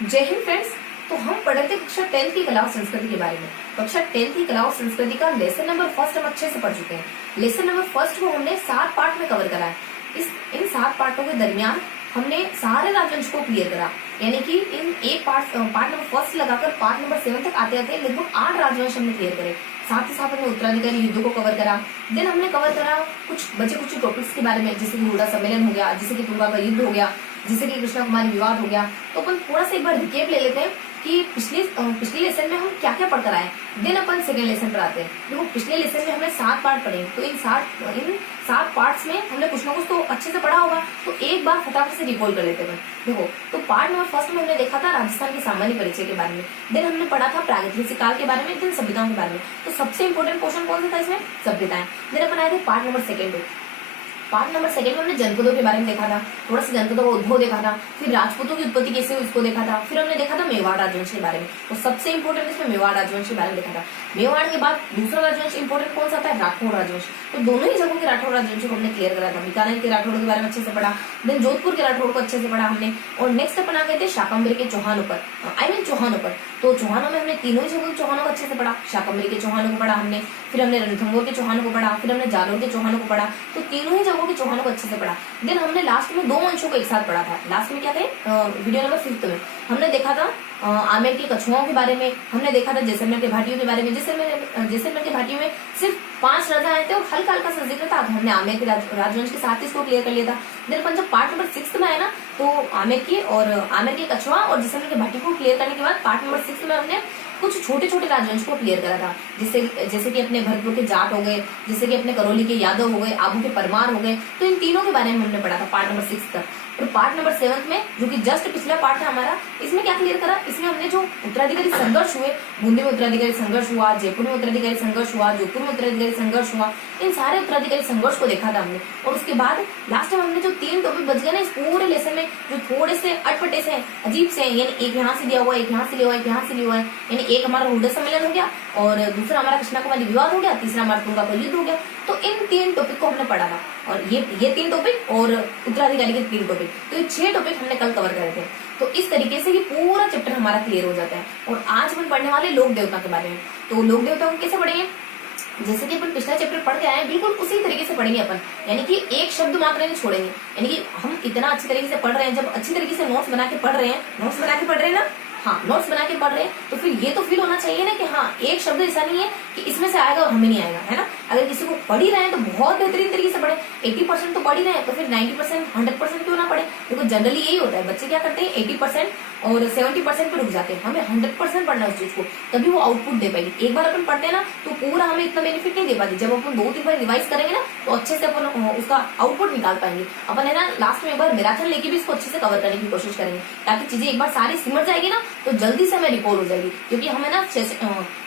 जय हिंद फ्रेंड्स। तो हम पढ़े थे कक्षा 10 की कला और संस्कृति के बारे में। कक्षा 10 की कला और संस्कृति का लेसन नंबर फर्स्ट हम अच्छे से पढ़ चुके हैं। लेसन नंबर फर्स्ट को हमने 7 पार्ट में कवर करा है। इन 7 पार्टों के दरमियान हमने सारे राजवंश को क्लियर करा, यानी कि इन एक पार्ट नंबर फर्स्ट लगाकर पार्ट नंबर 7 तक आते आते लगभग 8 राजवंश हमने क्लियर करे। साथ ही साथ हमने उत्तराधिकारी युद्धों को कवर करा। देन हमने कवर करा कुछ टॉपिक्स के बारे में, जैसे कि हुड़ा सम्मेलन हो गया, जैसे कि तुंगा का युद्ध हो गया, जैसे कि कृष्णा कुमारी विवाद हो गया। तो अपन थोड़ा सा एक बार रिकेप ले लेते हैं कि पिछले लेसन में हम क्या क्या पढ़कर आए। देन अपन सेकेंड लेसन पर आते हैं। देखो, पिछले लेसन में हमने 7 पार्ट पढ़े, तो इन 7 पार्ट्स में हमने कुछ ना कुछ तो अच्छे से पढ़ा होगा, तो एक बार फटाफट से रिकॉल कर लेते हैं। देखो, तो पार्ट नंबर फर्स्ट में हमने देखा था राजस्थान के सामान्य परिचय के बारे में। देन हमने पढ़ा था प्रागैतिहासिक काल के बारे में, देन सभ्यताओं के बारे में। तो सबसे इंपॉर्टेंट क्वेश्चन कौन सा था इसमें? सभ्यताएं। देन अपन आए थे पार्ट नंबर सेकेंड पे। पार्ट नंबर सेकेंड में हमने जनपदों के बारे में देखा था, थोड़ा सा जनपदों का उद्भव देखा था, फिर राजपूतों की उत्पत्ति कैसे हुई इसको देखा था, फिर हमने देखा था मेवाड़ राजवंश के बारे में। और सबसे इंपॉर्टेंट इसमें मेवाड़ राजवंश के बारे में देखा था। मेवाड़ के बाद दूसरा राजवंश इंपॉर्टेंट कौन सा था? राठौड़ राजवंश। तो दोनों ही जगहों के राठौड़ राजवंश को हमने क्लियर करा था। बीकानेर के राठौड़ के बारे में अच्छे से पढ़ा, देन जोधपुर के राठौड़ को अच्छे से पढ़ा हमने। और नेक्स्ट अपन आ गए थे शाकंभरी के चौहानों पर, चौहानों पर। तो चौहानों में हमने तीनों ही जगहों के चौहानों को अच्छे से पढ़ा। शाकंभरी के चौहानों को पढ़ा हमने, फिर हमने रणथंभौर के चौहानों को पढ़ा, फिर हमने जालोर के चौहानों को पढ़ा। तो तीनों ही जगहों के चौहानों को अच्छे से पढ़ा। देन हमने लास्ट में 2 वंशों को एक साथ पढ़ा था। लास्ट में क्या थे? वीडियो नंबर 5 में हमने देखा था आमेर के कछुआओं के बारे में, हमने देखा था जैसलमेर के भाटियों के बारे में। जैसलमेर के भाटियों में सिर्फ 5 राजा आए थे और हल्का हल्का सा जिक्र था, तो हमने आमेर के राजवंश के साथ इसको क्लियर कर लिया था। देन अपन जब पार्ट नंबर 6 में आए ना, तो आमेर के कछुआ और जैसलमेर के भाटी को क्लियर करने के बाद पार्ट नंबर 6 में हमने कुछ छोटे छोटे राजवंश को क्लियर करा था, जैसे कि अपने भरतपुर के जाट हो गए, जैसे कि अपने करौली के यादव हो गए, आबू के परमार हो गए। तो इन तीनों के बारे में हमने पढ़ा था पार्ट नंबर 6 तक। और पार्ट नंबर 7 में, जो कि जस्ट पिछला पार्ट है हमारा, इसमें क्या क्लियर करा? इसमें हमने जो उत्तराधिकारी संघर्ष हुए, बूंदी में उत्तराधिकारी संघर्ष हुआ, जयपुर में उत्तराधिकारी संघर्ष हुआ, जोधपुर में उत्तराधिकारी संघर्ष हुआ, इन सारे उत्तराधिकारी संघर्ष को देखा था हमने। और उसके बाद लास्ट में हमने जो 3 टॉपिक बच गए ना इस पूरे लेसन में, जो थोड़े से अटपटे से अजीब से, यानी एक यहाँ से दिया हुआ, एक यहाँ से लिया हुआ, एक यहाँ से लिया हुआ है, यानी एक हमारा हुड़ा सम्मेलन हो गया, और दूसरा हमारा कृष्णा कुमारी विवाद हो गया, तीसरा हमारा तुंगा का युद्ध हो गया। तो इन 3 टॉपिक को हमने पढ़ा था, और ये 3 टॉपिक और उत्तराधिकारी के 3 टॉपिक, तो ये 6 टॉपिक हमने कल कवर करे थे। तो इस तरीके से ये पूरा चैप्टर हमारा क्लियर हो जाता है। और आज हम पढ़ने वाले लोक देवता के बारे में। तो लोक देवता को कैसे पढ़ेंगे? जैसे कि अपन पिछला चैप्टर पढ़ के आए हैं, बिल्कुल उसी तरीके से पढ़ेंगे अपन, यानी कि एक शब्द मात्र नहीं छोड़ेंगे। यानी कि हम इतना अच्छी तरीके से पढ़ रहे हैं, जब अच्छी तरीके से नोट्स बना के पढ़ रहे हैं ना, हाँ, नोट्स बना के पढ़ रहे हैं, तो फिर ये तो फील होना चाहिए ना कि हाँ, एक शब्द ऐसा नहीं है कि इसमें से आएगा और हमें नहीं आएगा, है ना। अगर किसी को पढ़ ही रहे हैं तो बहुत बेहतरीन तरीके से पढ़े। 80% तो पढ़ ही रहे हैं, तो फिर 90%, 100% क्यों ना पढ़े? देखो, जनरली यही होता है, बच्चे क्या करते हैं, 80% और 70% पे रुक जाते हैं। हमें 100% पढ़ना है उस चीज को, तभी वो आउटपुट दे पाएगी। एक बार अपन पढ़ते हैं ना, तो पूरा हमें इतना बेनिफिट नहीं दे पाती। जब अपन 2-3 बार रिवाइज करेंगे ना, तो अच्छे से अपन उसका आउटपुट निकाल पाएंगे। अपन है ना, लास्ट में एक बार मैराथन लेके भी इसको अच्छे से कवर करने की कोशिश करेंगे, ताकि चीजें एक बार सारी सिमट जाएगी ना, तो जल्दी से हमें रिकॉल हो जाएगी। क्योंकि हमें ना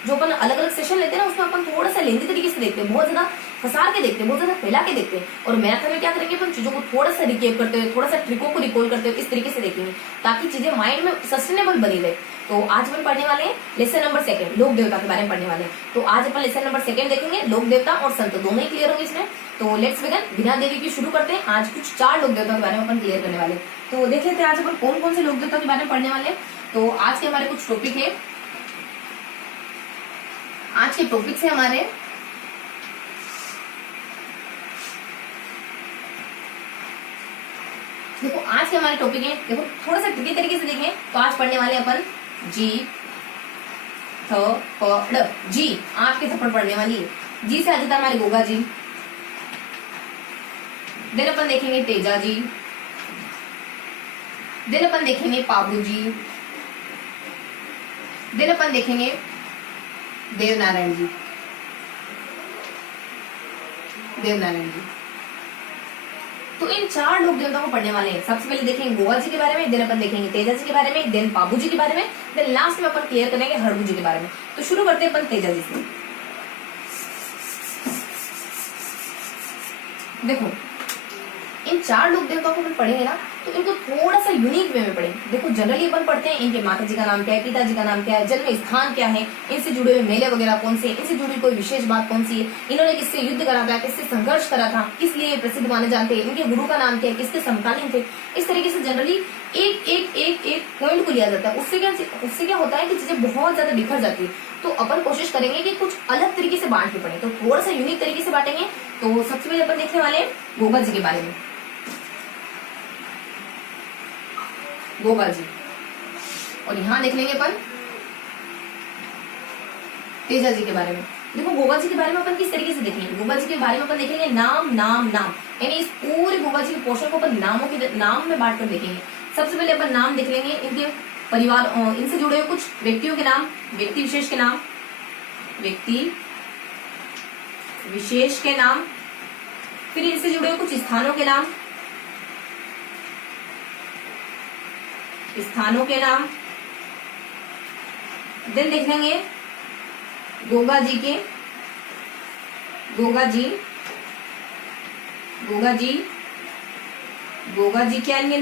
जो अपन अलग अलग सेशन लेते हैं ना, उसमें अपन थोड़ा सा लेंदी तरीके से देखते हैं, बहुत ज्यादा फंसार के देखते हैं, बहुत ज्यादा फैला के देखते हैं। और मैराथन में क्या करेंगे, अपन चीजों को थोड़ा सा रिकेप करते हुए, थोड़ा सा ट्रिकों को रिकॉल करते हुए इस तरीके से देखेंगे, ताकि चीजें माइंड में सस्टेनेबल बनी रहे। तो आज अपन पढ़ने वाले हैं लेसन नंबर 2 लोक देवता के बारे में पढ़ने वाले हैं। तो आज अपन लेसन नंबर 2 देखेंगे, लोक देवता और संत दोनों ही क्लियर होंगे इसमें। तो लेट्स बिगिन, बिना देरी के शुरू करते हैं। आज कुछ 4 लोक देवता के बारे में अपन क्लियर करने वाले। तो देख लेते हैं आज अपन कौन कौन से लोक देवता के बारे में पढ़ने वाले हैं। तो आज के हमारे कुछ टॉपिक है, आज के टॉपिक्स है हमारे, देखो आज के हमारे टॉपिक है, देखो थोड़ा सा ट्रिकी तरीके से देखें तो आज पढ़ने वाले अपन जी थप्पड़, जी आपके थप्पड़ पढ़ने वाली है। जी से आ जाता है हमारे गोगा जी। देन अपन देखेंगे तेजा जी। देन अपन देखेंगे पाबू जी। देन अपन देखेंगे देवनारायण जी। तो इन 4 लोक देवताओं को पढ़ने वाले हैं। सबसे पहले देखेंगे गोगा जी के बारे में, देन अपन देखेंगे तेजा जी के बारे में, देन पाबू जी के बारे में, देन लास्ट में अपन क्लियर करेंगे हड़बू जी के बारे में। तो शुरू करते हैं अपन तेजा जी से। देखो, इन चार लोक देवताओं को अपन पढ़ेंगे ना तो इनको थोड़ा सा यूनिक वे में पढ़ेंगे। देखो जनरली अपन पढ़ते हैं इनके माता जी का नाम क्या है, पिताजी का नाम क्या है, जन्म स्थान क्या है, इनसे जुड़े हुए मेले वगैरह कौन से, इनसे जुड़ी कोई विशेष बात कौन सी है, इन्होंने किससे युद्ध करा था, किससे संघर्ष करा था, किस लिए प्रसिद्ध माने जाते हैं, इनके गुरु का नाम क्या है, किसके समकालीन थे। इस तरीके से जनरली एक एक एक एक पॉइंट को लिया जाता है। उससे क्या होता है कि चीजें बहुत ज्यादा बिखर जाती है। तो अपन कोशिश करेंगे कि कुछ अलग तरीके से बांट के पढ़े, तो थोड़ा सा यूनिक तरीके से बांटेंगे। तो सबसे पहले अपन देखने वाले हैं गोगा जी के बारे में। गोगा जी, और यहाँ देख लेंगे अपन तेजा जी के बारे में। देखो गोगा जी के बारे में अपन किस तरीके से देखेंगे, गोगा जी के बारे में अपन देखेंगे नाम नाम नाम, यानी इस पूरे गोगा जी के पोर्शन को अपन नाम में बांट कर देखेंगे। सबसे पहले अपन नाम देख लेंगे, इनके परिवार, इनसे जुड़े हुए कुछ व्यक्तियों के नाम, व्यक्ति विशेष के नाम, व्यक्ति विशेष के नाम, फिर इनसे जुड़े हुए कुछ स्थानों के नाम, स्थानों के नाम। देन देख लेंगे गोगा जी के, गोगा जी के अन्य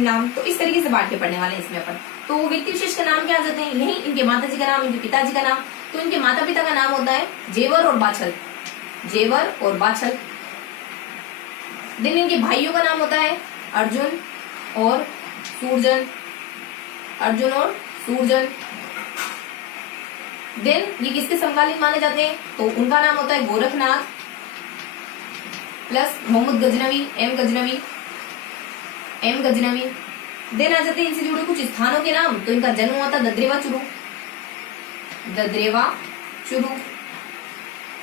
नाम, तो इस तरीके से बांट के पढ़ने वाले हैं इसमें अपन। तो व्यक्ति विशेष का नाम क्या आ जाते हैं, यही इनके माता जी का नाम, इनके पिताजी का नाम। तो इनके माता पिता का नाम होता है जेवर और बाछल, जेवर और बाछल। देन इनके भाइयों का नाम होता है अर्जुन और सूरजन, अर्जुन और सूरजन। देन ये किसके समकालीन माने जाते हैं, तो उनका नाम होता है Gorakhnath plus Mohammad Ghaznavi, M Ghaznavi. Then आ जाते हैं इनसे जुड़े कुछ स्थानों के नाम, तो इनका जन्म हुआ था दद्रेवा चुरू।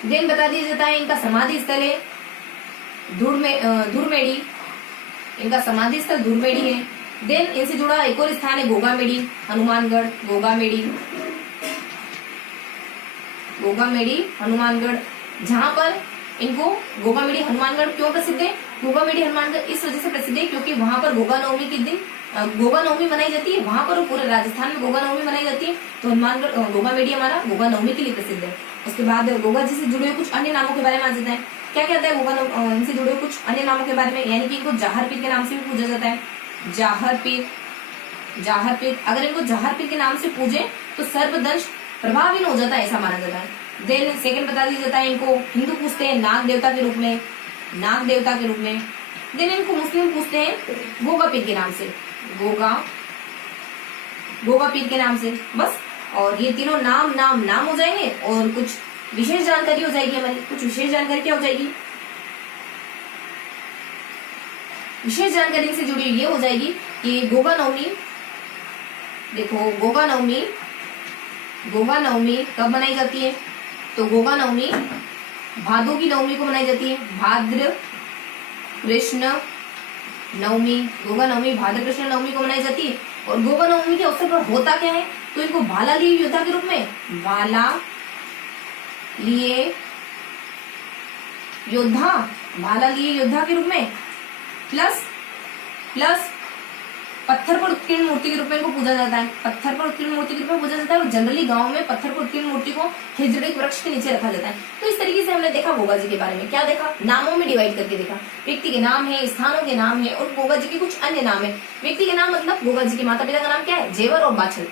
देन बता दिया जाता है इनका समाधि स्थल है धुरमेड़ी, इनका समाधि स्थल धुरमेड़ी है। देन इनसे जुड़ा एक और स्थान है गोगामेड़ी, हनुमानगढ़, गोगामेड़ी हनुमानगढ़, जहां पर इनको गोगामेड़ी हनुमानगढ़ क्यों प्रसिद्ध है, गोगामेड़ी हनुमानगढ़ इस वजह से प्रसिद्ध है क्योंकि वहां पर गोगा नवमी के दिन गोगा नवमी मनाई जाती है, वहां पर पूरे राजस्थान में गोगा नवमी मनाई जाती है। तो हनुमानगढ़ गोगामेड़ी हमारा गोगा नवमी के लिए प्रसिद्ध है। उसके बाद गोगा जी से जुड़े हुए कुछ अन्य नामों के बारे में आ जाता है। क्या कहता है गोगा इनसे जुड़े हुए कुछ अन्य नामों के बारे में, यानी कि इनको जाहर पीर के नाम से भी पूजा जाता है, जाहर पीर। अगर इनको जाहर पीर के नाम से पूजे तो सर्पदंश प्रभावहीन हो जाता है, ऐसा माना जाता है। देन सेकंड बता दिया जाता है इनको हिंदू पूछते हैं नाग देवता के रूप में, देन इनको मुस्लिम पूछते हैं गोगा पीर के नाम से, गोगा पीर के नाम से, बस। और ये तीनों नाम हो जाएंगे और कुछ विशेष जानकारी हो जाएगी हमारी। कुछ विशेष जानकारी क्या हो जाएगी, विशेष जानकारी से जुड़ी ये हो जाएगी कि गोगा नवमी, देखो गोगा नवमी कब मनाई जाती है, तो गोगा नवमी भादों की नवमी को मनाई जाती है, भाद्र कृष्ण नवमी, गोगा नवमी भाद्र कृष्ण नवमी को मनाई जाती है। और गोगा नवमी के अवसर पर होता क्या है, तो इनको भाला लिए योद्धा के रूप में, भाला लिए योद्धा के रूप में प्लस पत्थर पर उत्कीर्ण मूर्ति के रूप में इनको पूजा जाता है, और जनरली गांव में पत्थर पर उत्कीर्ण मूर्ति को खिजड़ी के वृक्ष के नीचे रखा जाता है। तो इस तरीके से हमने देखा गोगा जी के बारे में, क्या देखा, नामों में डिवाइड करके देखा। व्यक्ति के नाम है, स्थानों के नाम है, और गोगा जी के कुछ अन्य नाम है। व्यक्ति के नाम मतलब गोगा जी के माता पिता का नाम क्या है, जेवर और बाछल,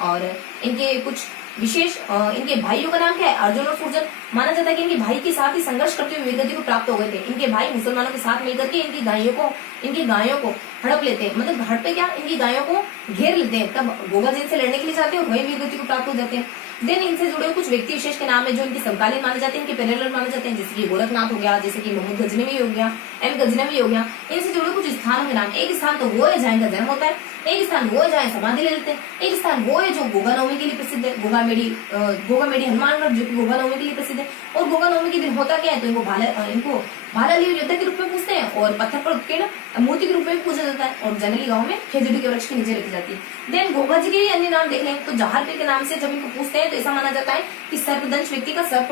और इनके कुछ विशेष, इनके भाइयों का नाम क्या है, अर्जुन और सूरजन। माना जाता है कि इनके भाई के साथ ही संघर्ष करते हुए वीरगति को प्राप्त हो गए थे। इनके भाई मुसलमानों के साथ मिलकर के इनकी गायों को हड़प लेते हैं, मतलब हड़प पे क्या, इनकी गायों को घेर लेते हैं, तब गोगा जी से लड़ने के लिए जाते हैं और वही वीरगति को प्राप्त हो जाते हैं। देन इनसे जुड़े कुछ व्यक्ति विशेष के नाम है जो इनके समकालीन माने जाते हैं, इनके पैरेलल माने जाते हैं, जैसे कि गोरखनाथ हो गया, जैसे कि मोहम्मद गजनवी हो गया, एम गजनवी हो गया। इनसे जुड़े कुछ स्थानों के नाम, एक स्थान तो वो है जहाँ इनका जन्म होता है, एक स्थान वो है जहाँ समाधि ले लेते हैं, एक स्थान वो है जो गोगा नवमी के लिए प्रसिद्ध है, गोगामेड़ी हनुमानगढ़ जो कि गोगा नवमी के लिए प्रसिद्ध है। और गोगा नवमी के दिन होता क्या है, तो इनको भाला लिए योद्धा के रूप में पूछते हैं और पत्थर पर उत्कीर्ण मूर्ति के रूप में पूजा जाता है, और जनरली गांव में खेजड़ी के वृक्ष के नीचे रखी जाती है। देन गोगा जी के ही अन्य नाम देख लें, तो जाहर पीर के नाम से जब इनको पूछते हैं तो ऐसा माना जाता है कि सर्पदंश व्यक्ति का सर्प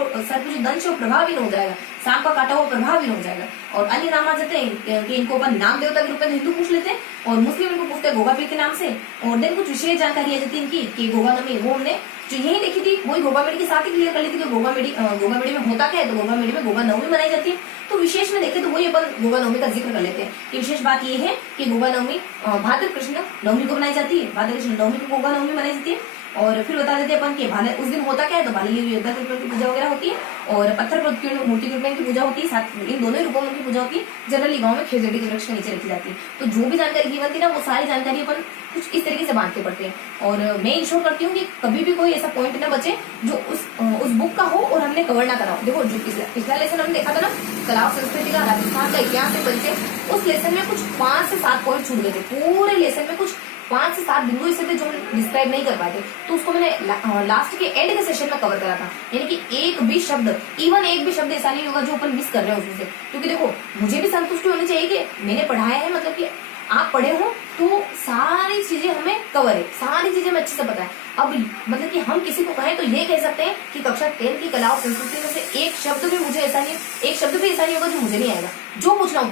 जो दंश है वो प्रभावहीन हो जाएगा, सांप का काटा हुआ प्रभावहीन हो जाएगा। और अन्य नाम आ जाते हैं कि इनको अपन नाम देवता के रूप में हिंदू पूछ लेते हैं, और मुस्लिम इनको पूछते हैं गोगा पीर के नाम से। और देन कुछ विशेष जानकारी आ जाती है इनकी कि गोगा नवमी, वो हमने जो यही देखी थी वही गोगा मेडी के साथ ही क्लियर कर ली थी कि गोगा मेडी में होता क्या है। तो गोगा मेडी में गोगा नवमी मनाई जाती है। तो विशेष में देखें तो वही अपन गोगा नवमी का जिक्र कर लेते हैं कि विशेष बात ये है कि गोगा नवमी भाद्र कृष्ण नवमी को मनाई जाती है, भाद्र कृष्ण नवमी को गोगा नवमी मनाई जाती है। और फिर बता देते हैं अपन कि उस दिन होता क्या है। तो बाली योद्धा के रूप की पूजा वगैरह होती है, और पत्थर मूर्ति के रूप में इनकी पूजा होती है, साथ इन दोनों ही रूपों में उनकी पूजा होती है। जनरली गांव में खेजड़ी के वृक्ष के नीचे रखी जाती है। तो जो भी जानकारी गिवन थी ना, वो सारी जानकारी अपन कुछ इस तरीके से बांट के पढ़ते हैं। और मैं इंश्योर करती हूँ कि कभी भी कोई ऐसा पॉइंट न बचे जो उस बुक का हो और हमने कवर ना करा हो। देखो जो पिछला लेसन हमने देखा था ना, कला और संस्कृति का, राजस्थान का इतिहास है परिचय, उस लेसन में कुछ 5 से 7 पॉइंट छूट गए थे। पूरे लेसन में कुछ 5 से 7 बिंदु ऐसे थे जो डिस्क्राइब नहीं कर पाए थे। तो उसको मैंने लास्ट के एंड के सेशन में कवर करा था। यानी कि एक भी शब्द ऐसा नहीं होगा जो अपन मिस कर रहे हो उसमें से। क्योंकि देखो मुझे भी संतुष्टि होनी चाहिए कि मैंने पढ़ाया है, मतलब कि आप पढ़े हो तो सारी चीजें हमें कवर है, सारी चीजें हमें अच्छे से पता है। अब मतलब कि हम किसी को कहें तो ये कह सकते हैं कि कक्षा 10 की कला और संस्कृति में से एक शब्द भी ऐसा नहीं होगा जो मुझे नहीं आएगा। जो पूछना हो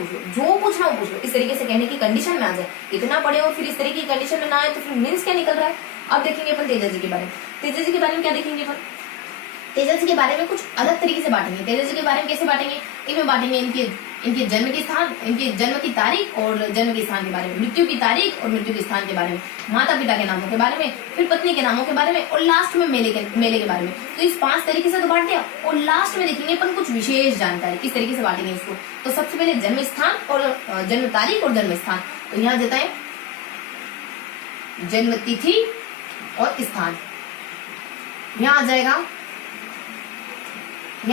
पूछ लो, इस तरीके से कहने की कंडीशन में आ जाए। इतना पढ़े और फिर इस तरीके की कंडीशन में ना आए तो फिर मीन्स क्या निकल रहा है। अब देखेंगे अपन तेजा जी के बारे में। तेजा जी के बारे में क्या देखेंगे अपन, तेजा जी के बारे में कुछ अलग तरीके से बांटेंगे। तेजा जी के बारे में कैसे बांटेंगे, इनमें बांटेंगे इनके जन्म के स्थान, इनके जन्म की तारीख और जन्म के स्थान के बारे में, मृत्यु की तारीख और मृत्यु के स्थान के बारे में, माता पिता के नामों के बारे में, फिर पत्नी के नामों के बारे में, और लास्ट में मेले के बारे में। तो इस 5 तरीके से तो बांट दिया, और लास्ट में देखेंगे अपन कुछ विशेष जानकारी किस तरीके से बांटेंगे इसको। तो सबसे पहले जन्म स्थान और जन्म तारीख और जन्म स्थान। तो यहाँ जाता है जन्म तिथि और स्थान, यहाँ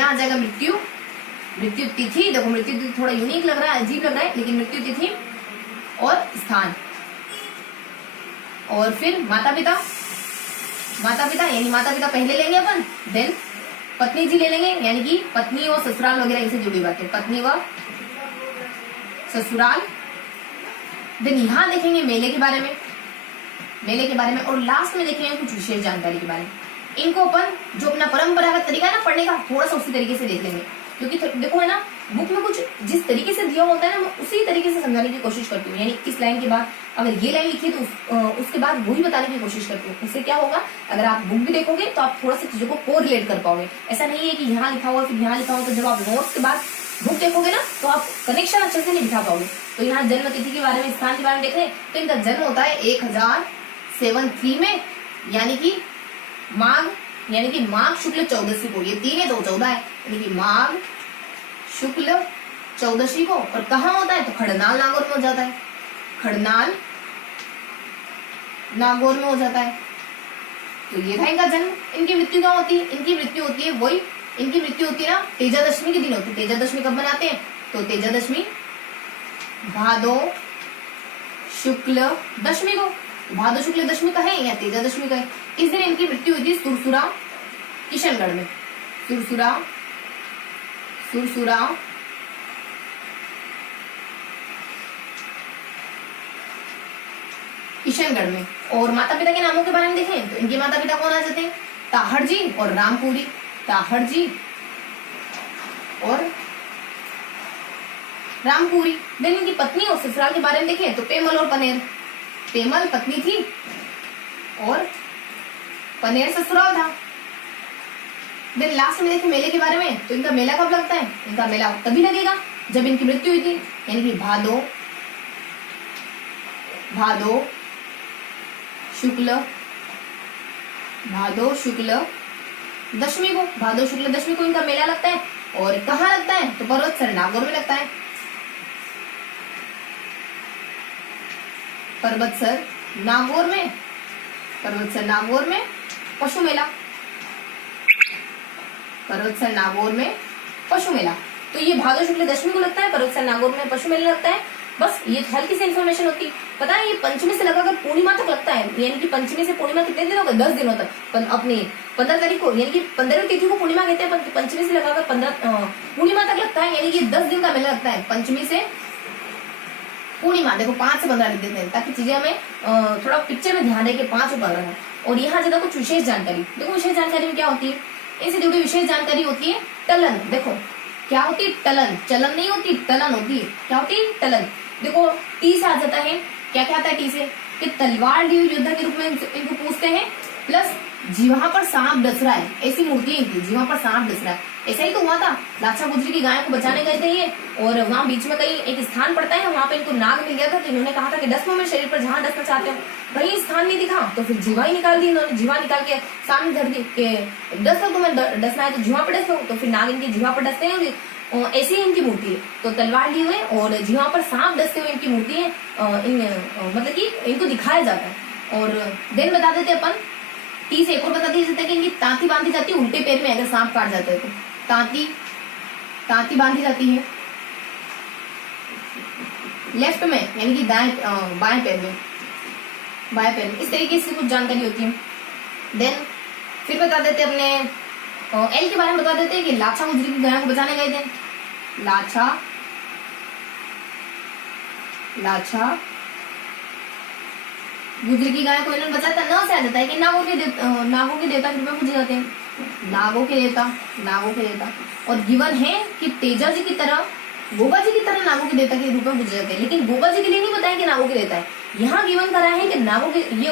आ जाएगा मृत्यु तिथि। देखो मृत्यु तिथि थोड़ा यूनिक लग रहा है, अजीब लग रहा है, लेकिन मृत्यु तिथि और स्थान। और फिर माता पिता यानी माता पिता पहले लेंगे अपन, देन पत्नी जी ले लेंगे, यानी कि पत्नी और ससुराल वगैरह इनसे जुड़ी बात है, पत्नी व ससुराल। देन यहाँ देखेंगे मेले के बारे में, और लास्ट में देखेंगे कुछ विशेष जानकारी के बारे में। इनको अपन जो अपना परंपरागत तरीका है ना पढ़ने का, थोड़ा सा उसी तरीके से देख लेंगे। क्योंकि देखो है ना, बुक में कुछ जिस तरीके से दिया होता है ना, मैं उसी तरीके से समझाने की कोशिश करती हूँ। यानी इस लाइन के बाद अगर ये लाइन लिखी है तो उसके बाद वही बताने की कोशिश करती हूँ। इससे क्या होगा, अगर आप बुक भी देखोगे तो आप थोड़ा सा चीजों को कोरिलेट कर पाओगे। ऐसा नहीं है कि यहाँ लिखा हुआ फिर यहाँ लिखा हुआ, तो जब आप नोट्स के बाद बुक देखोगे ना तो आप कनेक्शन अच्छे से नहीं बिठा पाओगे। तो यहाँ जन्म तिथि के बारे में, स्थान के बारे में देख रहे हैं, तो इनका जन्म होता है 1073 में, यानी कि माघ शुक्ल 14 को। ये 3 है तो 14 है, यानी कि माघ शुक्ल 14 को। और कहाँ होता है, तो खड़नाल नागौर में हो जाता है, खड़नाल नागौर में हो जाता है। तो ये था इनका जन्म। इनकी मृत्यु क्या होती है, इनकी मृत्यु होती है ना तेजादशमी के दिन होती है। तेजादशमी कब मनाते हैं, तो तेजादशमी भादो शुक्ल दशमी को। भादो शुक्ल दशमी का है या तेजादशमी का है। इस दिन इनकी मृत्यु हुई थी सुरसुरा किशनगढ़ में, सुरसुरा किशनगढ़ में। और माता पिता के नामों के बारे में देखें तो इनके माता पिता कौन आ जाते हैं, ताहड़ जी और रामपुरी। ताहड़ जी और रामपुरी। देन इनकी पत्नी और ससुराल के बारे में देखें तो पेमल और पनेर। पेमल पत्नी थी और पनेर ससुराल था। देन लास्ट में देखें मेले के बारे में, तो इनका मेला कब लगता है, इनका मेला तभी लगेगा जब इनकी मृत्यु हुई थी, यानी कि भादो शुक्ल दशमी को। भादो शुक्ल दशमी को इनका मेला लगता है। और कहाँ लगता है, तो पर्वतसर नागौर में लगता है। पर्वतसर नागौर में पशु मेला। तो ये भादो शुक्ल दशमी को लगता है, पर्वतसर नागौर में पशु मेला लगता है। बस ये हल्की सी इन्फॉर्मेशन होती है। पता है ये पंचमी से लगाकर पूर्णिमा तक लगता है, यानी कि पंचमी से पूर्णिमा कितने दिन होगा, 10 दिनों तक। अपनी 15 तारीख को, यानी कि 15वीं तिथि को पूर्णिमा कहते हैं, पंचमी से लगाकर 15 पूर्णिमा तक लगता है, यानी कि 10 दिन का मेला लगता है पंचमी से पूर्णिमा। देखो 5 से 15 लिख देते हैं ताकि चीजें हमें थोड़ा पिक्चर में ध्यान रहे कि 5 और 15 है। और यहाँ ज्यादा कुछ विशेष जानकारी देखो, विशेष जानकारी में क्या होती है, इनसे जुड़ी विशेष जानकारी होती है टलन। देखो क्या होती है? टलन। चलन नहीं होती, टलन होती है। क्या होती है? टलन। देखो टी से आ जाता है, क्या क्या आता है टी से, कि तलवार लिए योद्धा के रूप में इनको पूछते हैं, प्लस जीवा पर सांप डस रहा है, ऐसी मूर्ति है इनकी, जीवा पर सांप डस रहा है। ऐसा ही तो हुआ था, लाचा गुजरी की गाय को बचाने गए थे ये, और वहां बीच में कहीं एक स्थान पड़ता है, वहां पे इनको नाग मिल गया था, तो इन्होंने कहा था कि डस लो मेरे शरीर पर जहां डसना चाहते हो। कहीं स्थान नहीं दिखा, तो फिर जीवा ही निकाल दी इन्होंने, जीवा निकाल के सामने धर दी कि डस लो, तुम्हें डसना है तो जीवा पर डस लो, तो फिर नाग इनकी जीवा पर डसते हैं, ऐसी इनकी मूर्ति है। तो तलवार लिए हुए और जीवा पर सांप डसते हुए इनकी मूर्ति है, मतलब कि इनको दिखाया जाता है। और देन बता देते अपन, टी से एक और बता दिया जाता है कि इनकी तांती बांधी जाती है उल्टे पैर में, अगर सांप काट जाता है तो तांती बांधी जाती है लेफ्ट में, यानी कि बाएं पैर में, इस तरीके से कुछ जानकारी होती है। देन फिर बता देते अपने एल के बारे में बता देते हैं कि लाचा गुजरी की गाय को बचाने गए थे। लाचा गुजरी की गाय को इन्होंने बचाया था। न से आ जाता है कि नागों के देवता के रूप में पूजे जाते हैं, नागों के देवता। और गिवन है कि तेजा जी की तरह, गोगा जी की तरह नागों के देवता के रूप में पूजे जाते हैं, लेकिन गोगा जी के लिए नहीं बताया कि नागों के देवता है। यहाँ गिवन करा है कि नागों के ये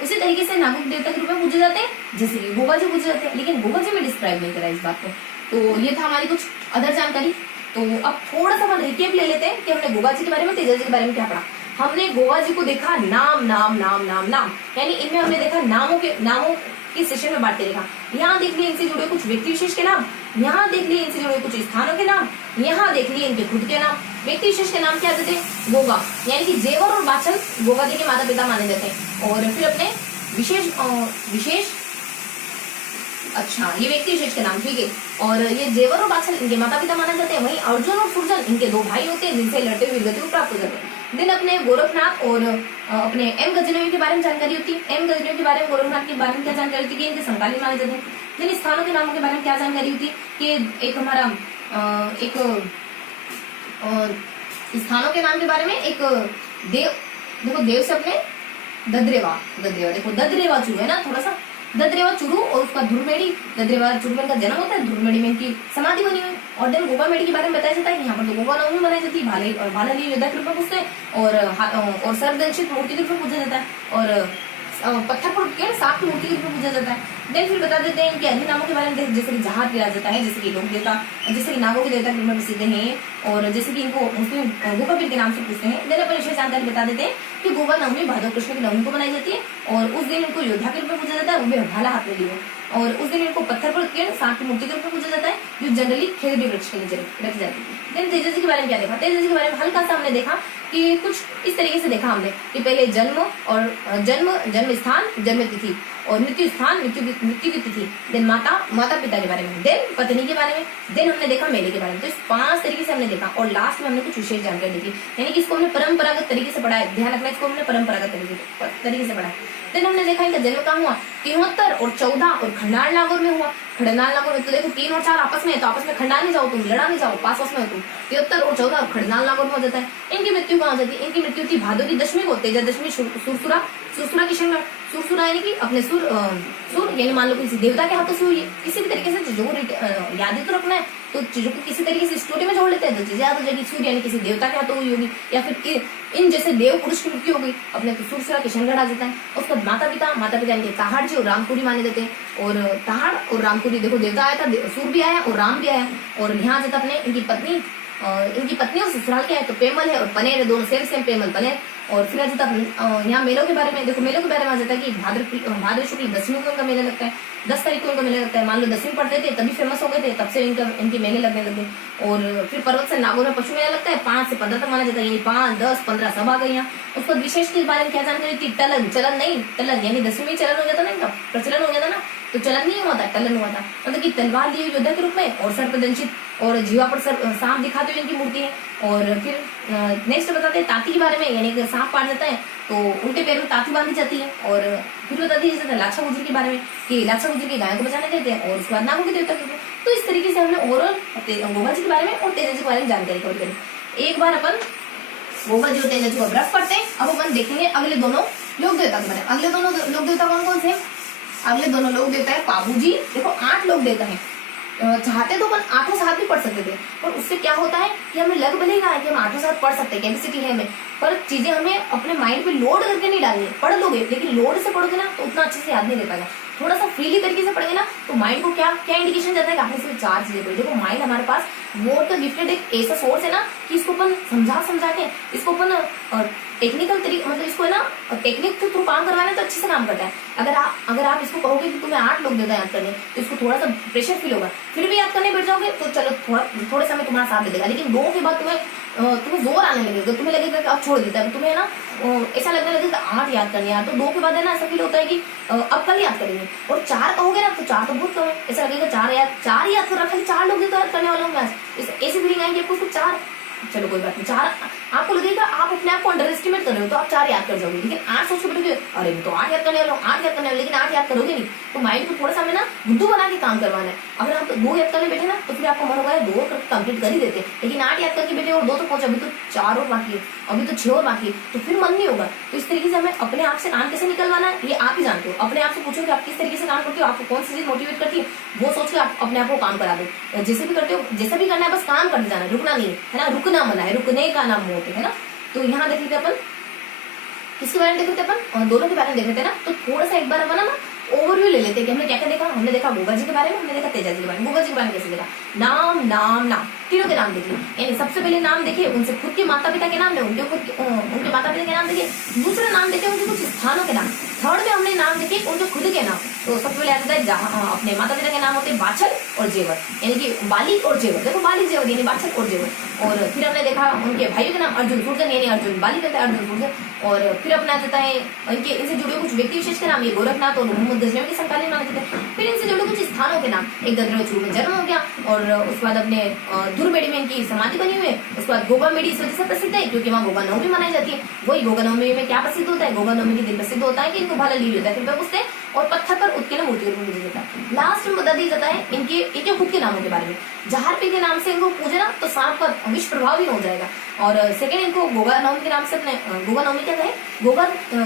उसी तरीके से नागों के देवता के रूप में पूजे जाते हैं जैसे कि गोगा जी पूजे जाते हैं, लेकिन गोगा जी में डिस्क्राइब नहीं करा इस बात को। तो ये था हमारी कुछ अदर जानकारी। तो अब थोड़ा सा हम रिकेप ले लेते हैं कि हमने गोगा जी के बारे में, तेजा जी के बारे में क्या पढ़ा। हमने गोगा जी को देखा नाम, यानी इनमें हमने देखा नामों के सेशन में बांटते देखा। यहाँ देख लिए इनसे जुड़े कुछ व्यक्ति विशेष के नाम, यहाँ देख लिए इनसे जुड़े कुछ स्थानों के नाम, यहाँ देख लिए इनके खुद के नाम। व्यक्ति विशेष के नाम क्या देते हैं? गोगा, यानी कि जेवर और बाछल गोगा जी के माता पिता माने जाते हैं। और फिर अपने विशेष अच्छा, ये व्यक्ति विशेष के नाम, ठीक है। और ये जेवर और बाछल इनके माता पिता माने जाते हैं। वहीं अर्जुन और सुरजन इनके दो भाई होते हैं जिनसे लड़ते हुए वीरगति को प्राप्त हो जाते हैं। देन अपने गोरखनाथ और अपने एम गजनवी के बारे में जानकारी होती है। एम गजनवी के बारे में, गोरखनाथ के बारे में क्या जानकारी होती है कि इनके समकालीन माने जाते हैं। देन स्थानों के नामों के बारे में क्या जानकारी होती है कि एक हमारा स्थानों के नाम के बारे में एक देव से अपने ददरेवा देखो ददरेवा चुरू है ना, थोड़ा सा ददरेवा चुरू, और उसका धुरमेड़ी, ददरेवा चुरू में इनका जन्म होता है, धुरमेड़ी में इनकी समाधि बनी हुई। और देन गोगा मेड़ी के बारे में बताया जाता है, यहाँ पर तो गोगा नवमी बनाई जाती है, भालाली योद्धा के रूप में पूछते हैं, और सर्वदंशित मूर्ति के रूप में पूजा जाता है, और पत्थर पर सांप की मूर्ति के रूप में पूजा जाता है। देन फिर बता देते हैं इनके अन्य नामों के बारे में, जैसे कि जहाज किया जाता है, जैसे कि लोक देवता, जैसे कि नागों के देवता के रूप में प्रसिद्ध हैं, और जैसे कि इनको मुस्लिम गोगा पीर के नाम से पूछते हैं। देन अपन विशेष जानकारी बता देते हैं कि गोगा नवमी भादव कृष्ण की नवमी को बनाई जाती है, और उस दिन इनको योद्धा के रूप में पूजा जाता है, वो भी भाला हाथ में लिए, और उस दिन इनको पत्थर पर सांप की मूर्ति के रूप में पूजा जाता है, जो जनरली खेजड़ी वृक्ष के नीचे रखी जाती है। देन तेजा जी के बारे में क्या देखा? तेजा जी के बारे में हल्का सा हमने देखा कि कुछ इस तरीके से देखा हमने कि पहले जन्म स्थान, जन्म तिथि, और मृत्यु स्थान, मृत्यु की तिथि। देन माता पिता के बारे में, देन पत्नी के बारे में, देन हमने देखा मेले के बारे में। तो इस 5 तरीके से हमने देखा, और लास्ट में हमने कुछ विशेष जानकारी देखी, यानी कि इसको हमने परंपरागत तरीके से पढ़ा है। ध्यान रखना, इसको हमने परंपरागत तरीके से पढ़ा है। देन हमने देखा इनका जन्म कहाँ हुआ? 73 और 14 और खंडार नागौर में हुआ। खंडार नागौर में तो देखो 3 और 4 आपस में है, तो आपस में खंडा नहीं जाओ तुम, लड़ा नहीं जाओ, पास में हो तुम। 73 और 14 और खंडार नागौर में हो जाता है। इनकी मृत्यु कहाँ हो जाती है? इनकी मृत्यु थी भादो की दशमी को, तेजा दशमी सुरसुरा की क्षण में। सुरसुरा यानी कि अपने सुर यानी मान लो किसी देवता के हाथों से हुई है। किसी भी तरीके से चीजों को याद तो रखना है, तो चीजों को किसी तरीके से स्टोरी में जोड़ लेते हैं, तो चीजें याद हो जाएगी। सूर्य यानी किसी देवता के हाथों हुई होगी, या फिर इन जैसे देव पुरुष की मृत्यु हो गई, अपने तो सुरसुरा किशनगढ़ आ जाता है। उसके बाद माता पिता इनके ताहाड़ जी और रामपुरी माने जाते हैं। और ताहाड़ और रामपुरी, देखो देवता आया था, सूर भी आया और राम भी आया। और यहाँ जाता अपने इनकी पत्नी और ससुराल क्या है, तो पेमल है और पनेर है, दोनों सेम पेमल पनेर। और फिर आ जाता यहाँ मेलों के बारे में, देखो मेलों के बारे में आ जाता है कि भाद्र शुक्ल दशमी को इनका मेला लगता है, 10 तारीख को इनका मेला लगता है। मान लो 10वीं पढ़ते थे तभी फेमस हो गए थे, तब से इनके मेले लगने लगे। और फिर पर्वत से नागौर में पशु मेला लगता है, 5 से 15 तक माना जाता है, यानी 5, 10, 15 सब आ गए यहाँ। उसको विशेष के बारे में क्या जानकारी थी? टलन यानी 10वीं में चलन हो जाता ना, इनका प्रचलन हो गया ना, तो चलन नहीं हुआ था, टलन हुआ था। मतलब कि तलवार लिए योद्धा के रूप में, और सर्पदंशित और जीवा पर सांप दिखाते हुए इनकी मूर्ति है। और फिर नेक्स्ट बताते हैं ताती के बारे में, यानी कि सांप काट जाता है तो उल्टे पैर में ताती बांधी जाती है। और फिर बता दिया जाता है लाचा गुजरी के बारे में कि लाचा गुजरी की गाय को बचाने देते हैं, और उसके बाद नागों के देवता के। तो इस तरीके से हमने ओवरऑल गोगा जी के बारे में और तेजा जी के बारे में जानकारी कवर करी। एक बार अपन गोगा जी और तेजा जी को ब्रश करते हैं। अब अपन देखेंगे अगले दोनों लोक देवता के बारे में। अगले दोनों लोक देवता कौन कौन से? अगले दोनों लोक देवता है पाबू जी। देखो 8 लोक देवता है, चाहते तो अपन 8 साथ भी पढ़ सकते थे, पर उससे क्या होता है कि हमें लग भले रहा है कि हम 8 साथ पढ़ सकते हैं, कैपेसिटी है हमें, पर चीजें हमें अपने माइंड पे लोड करके नहीं डालनी है। पढ़ लोगे लेकिन लोड से पढ़ोगे ना तो उतना अच्छे से याद नहीं रह पाएगा। थोड़ा सा फ्रीली तरीके से पढ़ेंगे ना तो माइंड को क्या क्या इंडिकेशन जाता है कि आपने सिर्फ 4 चीजें पढ़ी। देखो माइंड हमारे पास वो तो गिफ्टेड एक ऐसा सोर्स है ना कि इसको अपन समझा के इसको अपन टेक्निकल तरीके मतलब इसको है ना टेक्निक के थ्रू काम करवाना तो अच्छे से काम करता है। अगर आप इसको कहोगे कि तुम्हें 8 लोग देता है याद करने तो इसको थोड़ा सा प्रेशर फील होगा, फिर भी याद करने बैठ जाओगे तो चलो थोड़े समय तुम्हारा साथ दे देगा, लेकिन 2 के बाद तुम्हें जोर आने लगेगा, तुम्हें लगेगा कि अब छोड़ देता है, तुम्हें ना ऐसा लगने लगेगा 8 याद करनी यार, तो 2 के बाद है ना ऐसा फील होता है कि अब कल याद करेंगे। और 4 कहोगे ना तो 4 तो बहुत कम है, ऐसा लगेगा 4 याद कर रहा, खाली 4 लोग तो याद करने वाला हूँ, ऐसी फीलिंग आएगी आपको 4। चलो कोई बात नहीं, 4 आपको लगेगा आप अपने आप को अंडर एस्टिमेट कर रहे हो तो आप 4 याद कर जाओगे, लेकिन 8 सोच के बैठोगे अरे मैं तो 8 याद करने वाला हूँ, 8 याद करने वाला, लेकिन 8 याद करोगे नहीं। तो माइंड को थोड़ा सा हमें ना बुद्धू बना के काम करवाना है। अगर आप 2 याद करने बैठे ना तो फिर आपको मन होगा 2 कंप्लीट कर ही देते, लेकिन 8 याद करके बैठे और 2 तो पहुंचे, अभी तो 4 और बाकी है, अभी तो 6 और बाकी है, तो फिर मन नहीं होगा। तो इस तरीके से हमें अपने आप से काम कैसे निकलवाना है ये आप ही जानते हो। अपने आप से पूछो कि आप किस तरीके से काम करते हो, आपको कौन सी चीज मोटिवेट करती है, वो सोच के आप अपने आप को काम करा दो। जैसे भी करते हो, जैसा भी करना है बस काम करते जाना, रुकना नहीं है ना, रुकना मना है, रुकने का नाम मोट है ना। तो यहाँ देख लेते अपन किसके बारे में देख लेते अपन, दोनों के बारे में देख लेते हैं ना। तो थोड़ा सा एक बार अपन ना ओवरव्यू ले लेते हैं कि हमने क्या क्या देखा। हमने देखा गोगा जी के बारे में, हमने देखा तेजा जी के बारे में। गोगा जी के बारे में कैसे देखा, नाम नाम नाम, तीनों के नाम देखिए, यानी सबसे पहले नाम देखिए, उनसे खुद के माता पिता के नाम ले, उनके माता पिता के नाम देखिए। दूसरा नाम देखे उनके कुछ स्थानों के नाम। थर्ड में हमने नाम देखे उनके खुद के नाम। तो सबसे पहले आता है जहाँ अपने माता पिता के नाम होते हैं बाछल और जेवर, यानी कि बाली और जेवर। देखो बाली जेवर यानी बाछल और जेवर। और फिर हमने देखा उनके भाइयों के नाम अर्जुन सूर्जन, यानी अर्जुन बाली करता है अर्जुन सूर्जन। और फिर अपना जाता है इनके इनसे जुड़े कुछ व्यक्ति विशेष के नाम, ये गोरखनाथ और मोहम्मद गजनवी के समकालीन माने जाते हैं। फिर इनसे जुड़े कुछ स्थानों के नाम, एक गदरचूर में जन्म हो गया, और उसके बाद अपने धुरबेड़ी में इनकी समाधि बनी हुई है। उसके बाद गोगा मेडी इस वजह से प्रसिद्ध है क्योंकि वहाँ गोगा नवमी मनाई जाती है। वही गोगा नवमी में क्या प्रसिद्ध होता है, गोगा नवमी के दिन प्रसिद्ध होता है कि इनको भाला ली होता है, कृपया पूछते हैं, और पत्थर पर उत्कीर्ण मूर्तियों को पूजा जाता है। लास्ट में बता दिया जाता है इनके खुद के नामों के बारे में। जहारपी के नाम से इनको पूजे ना तो सांप का विष प्रभाव भी हो जाएगा। और सेकेंड इनको गोगा नवमी के नाम से अपने गोगा नवमी क्या कहे,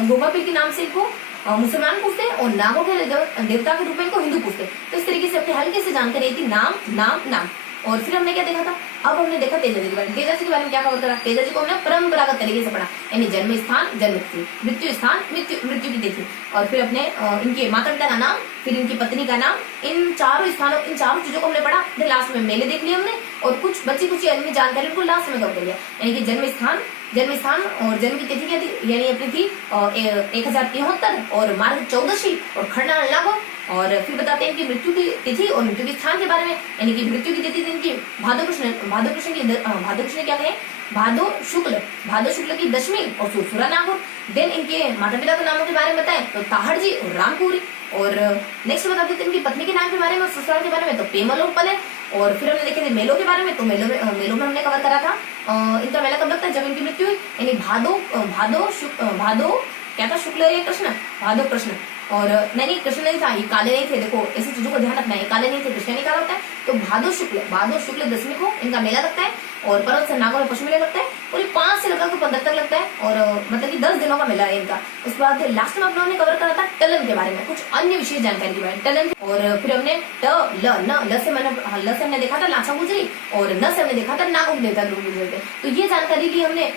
गोगा पीर के नाम से इनको मुसलमान पूछते हैं, और नागों के देवता के रूप में इनको हिंदू पूछते हैं। तो इस तरीके से अपने हल्के से जानकारी थी नाम नाम नाम। और फिर हमने क्या देखा था, अब हमने देखा तेजा जी के बारे में। तेजा जी के बारे में क्या कवर करा, तेजा जी को हमने परंपरागत तरीके से पढ़ा, यानी जन्म स्थान जन्म तिथि, मृत्यु स्थान मृत्यु की तिथि, और फिर अपने इनके माता पिता का नाम, फिर इनकी पत्नी का नाम, इन चारों स्थानों इन चारों चीजों को हमने पढ़ा। फिर लास्ट में मेले देख लिए हमने, और कुछ बची कुछ अन्य जानकारी उनको लास्ट में कवर कर लिया, यानी कि जन्म स्थान और जन्म की तिथि क्या थी, यानी अपनी थी 1073 और मार्ग 14 और खरना लागो। और फिर बताते हैं कि मृत्यु की तिथि और मृत्यु के स्थान के बारे में, यानी कि मृत्यु की तिथि इनकी भादो कृष्ण क्या कहे, भादो शुक्ल की दशमी और सुरसुरा नागुर। देन इनके माता पिता के नामों के बारे में बताएं तो ताहड़ जी और रामपुरी। और नेक्स्ट बता देते हैं इनकी पत्नी के नाम के बारे में और ससुराल के बारे में, तो पेमल और पलर। और फिर हमने देखे थे मेलों के बारे में, तो मेलों में हमने कवर करा था इनका मेला कब लगता है, जब इनकी मृत्यु हुई, यानी भादो क्या था, शुक्ल या कृष्ण, भादो कृष्ण। और नहीं कृष्ण नहीं था, ये काले नहीं थे। देखो ऐसी चीजों को ध्यान रखना है, काले नहीं थे, कृष्ण नहीं काला होता है। तो भादो शुक्ल दशमी को इनका मेला लगता है, और पर्वत से नागौर पशु मेला लगता है, और ये 5 से लेकर 15 तक लगता है, और मतलब कि 10 दिनों का मेला है इनका। उसके बाद लास्ट में आप लोगों ने कवर करा था टलन के बारे में, कुछ अन्य विशेष जानकारी के बारे में टलन। और फिर हमने ल से हमने देखा था लाछा गुजरी, और न से हमने देखा था नागों के देवता लोग गुजरते। तो ये जानकारी ली हमने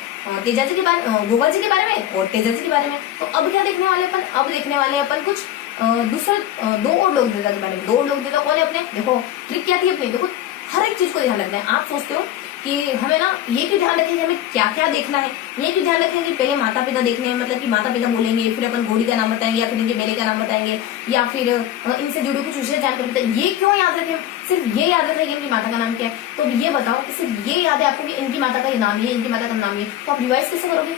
तेजा जी के बारे, गोगा जी के बारे में और तेजा जी के बारे में। तो अब क्या देखने वाले अपन, अब देखने वाले अपन कुछ दूसरे 2 और लोग देवता के बारे में। 2 और लोग देवता कौन है अपने, देखो ट्रिक क्या थी अपनी, देखो हर एक चीज को ध्यान रखना है। आप सोचते हो कि हमें ना ये क्यों ध्यान रखें कि हमें क्या क्या देखना है, ये क्यों ध्यान रखें कि पहले माता पिता देखने हैं, मतलब कि माता पिता बोलेंगे, फिर अपन घोड़ी का नाम बताएंगे, या फिर इनके मेले का नाम बताएंगे, या फिर इनसे जुड़े कुछ विशेष जानकारी बताएंगे। ये क्यों याद रखें, सिर्फ ये याद रखें कि इनकी माता का नाम क्या है। तो ये बताओ कि सिर्फ ये याद है आपको कि इनकी माता का नाम ये, इनकी माता का नाम ये, तो आप रिवाइज कैसे करोगे,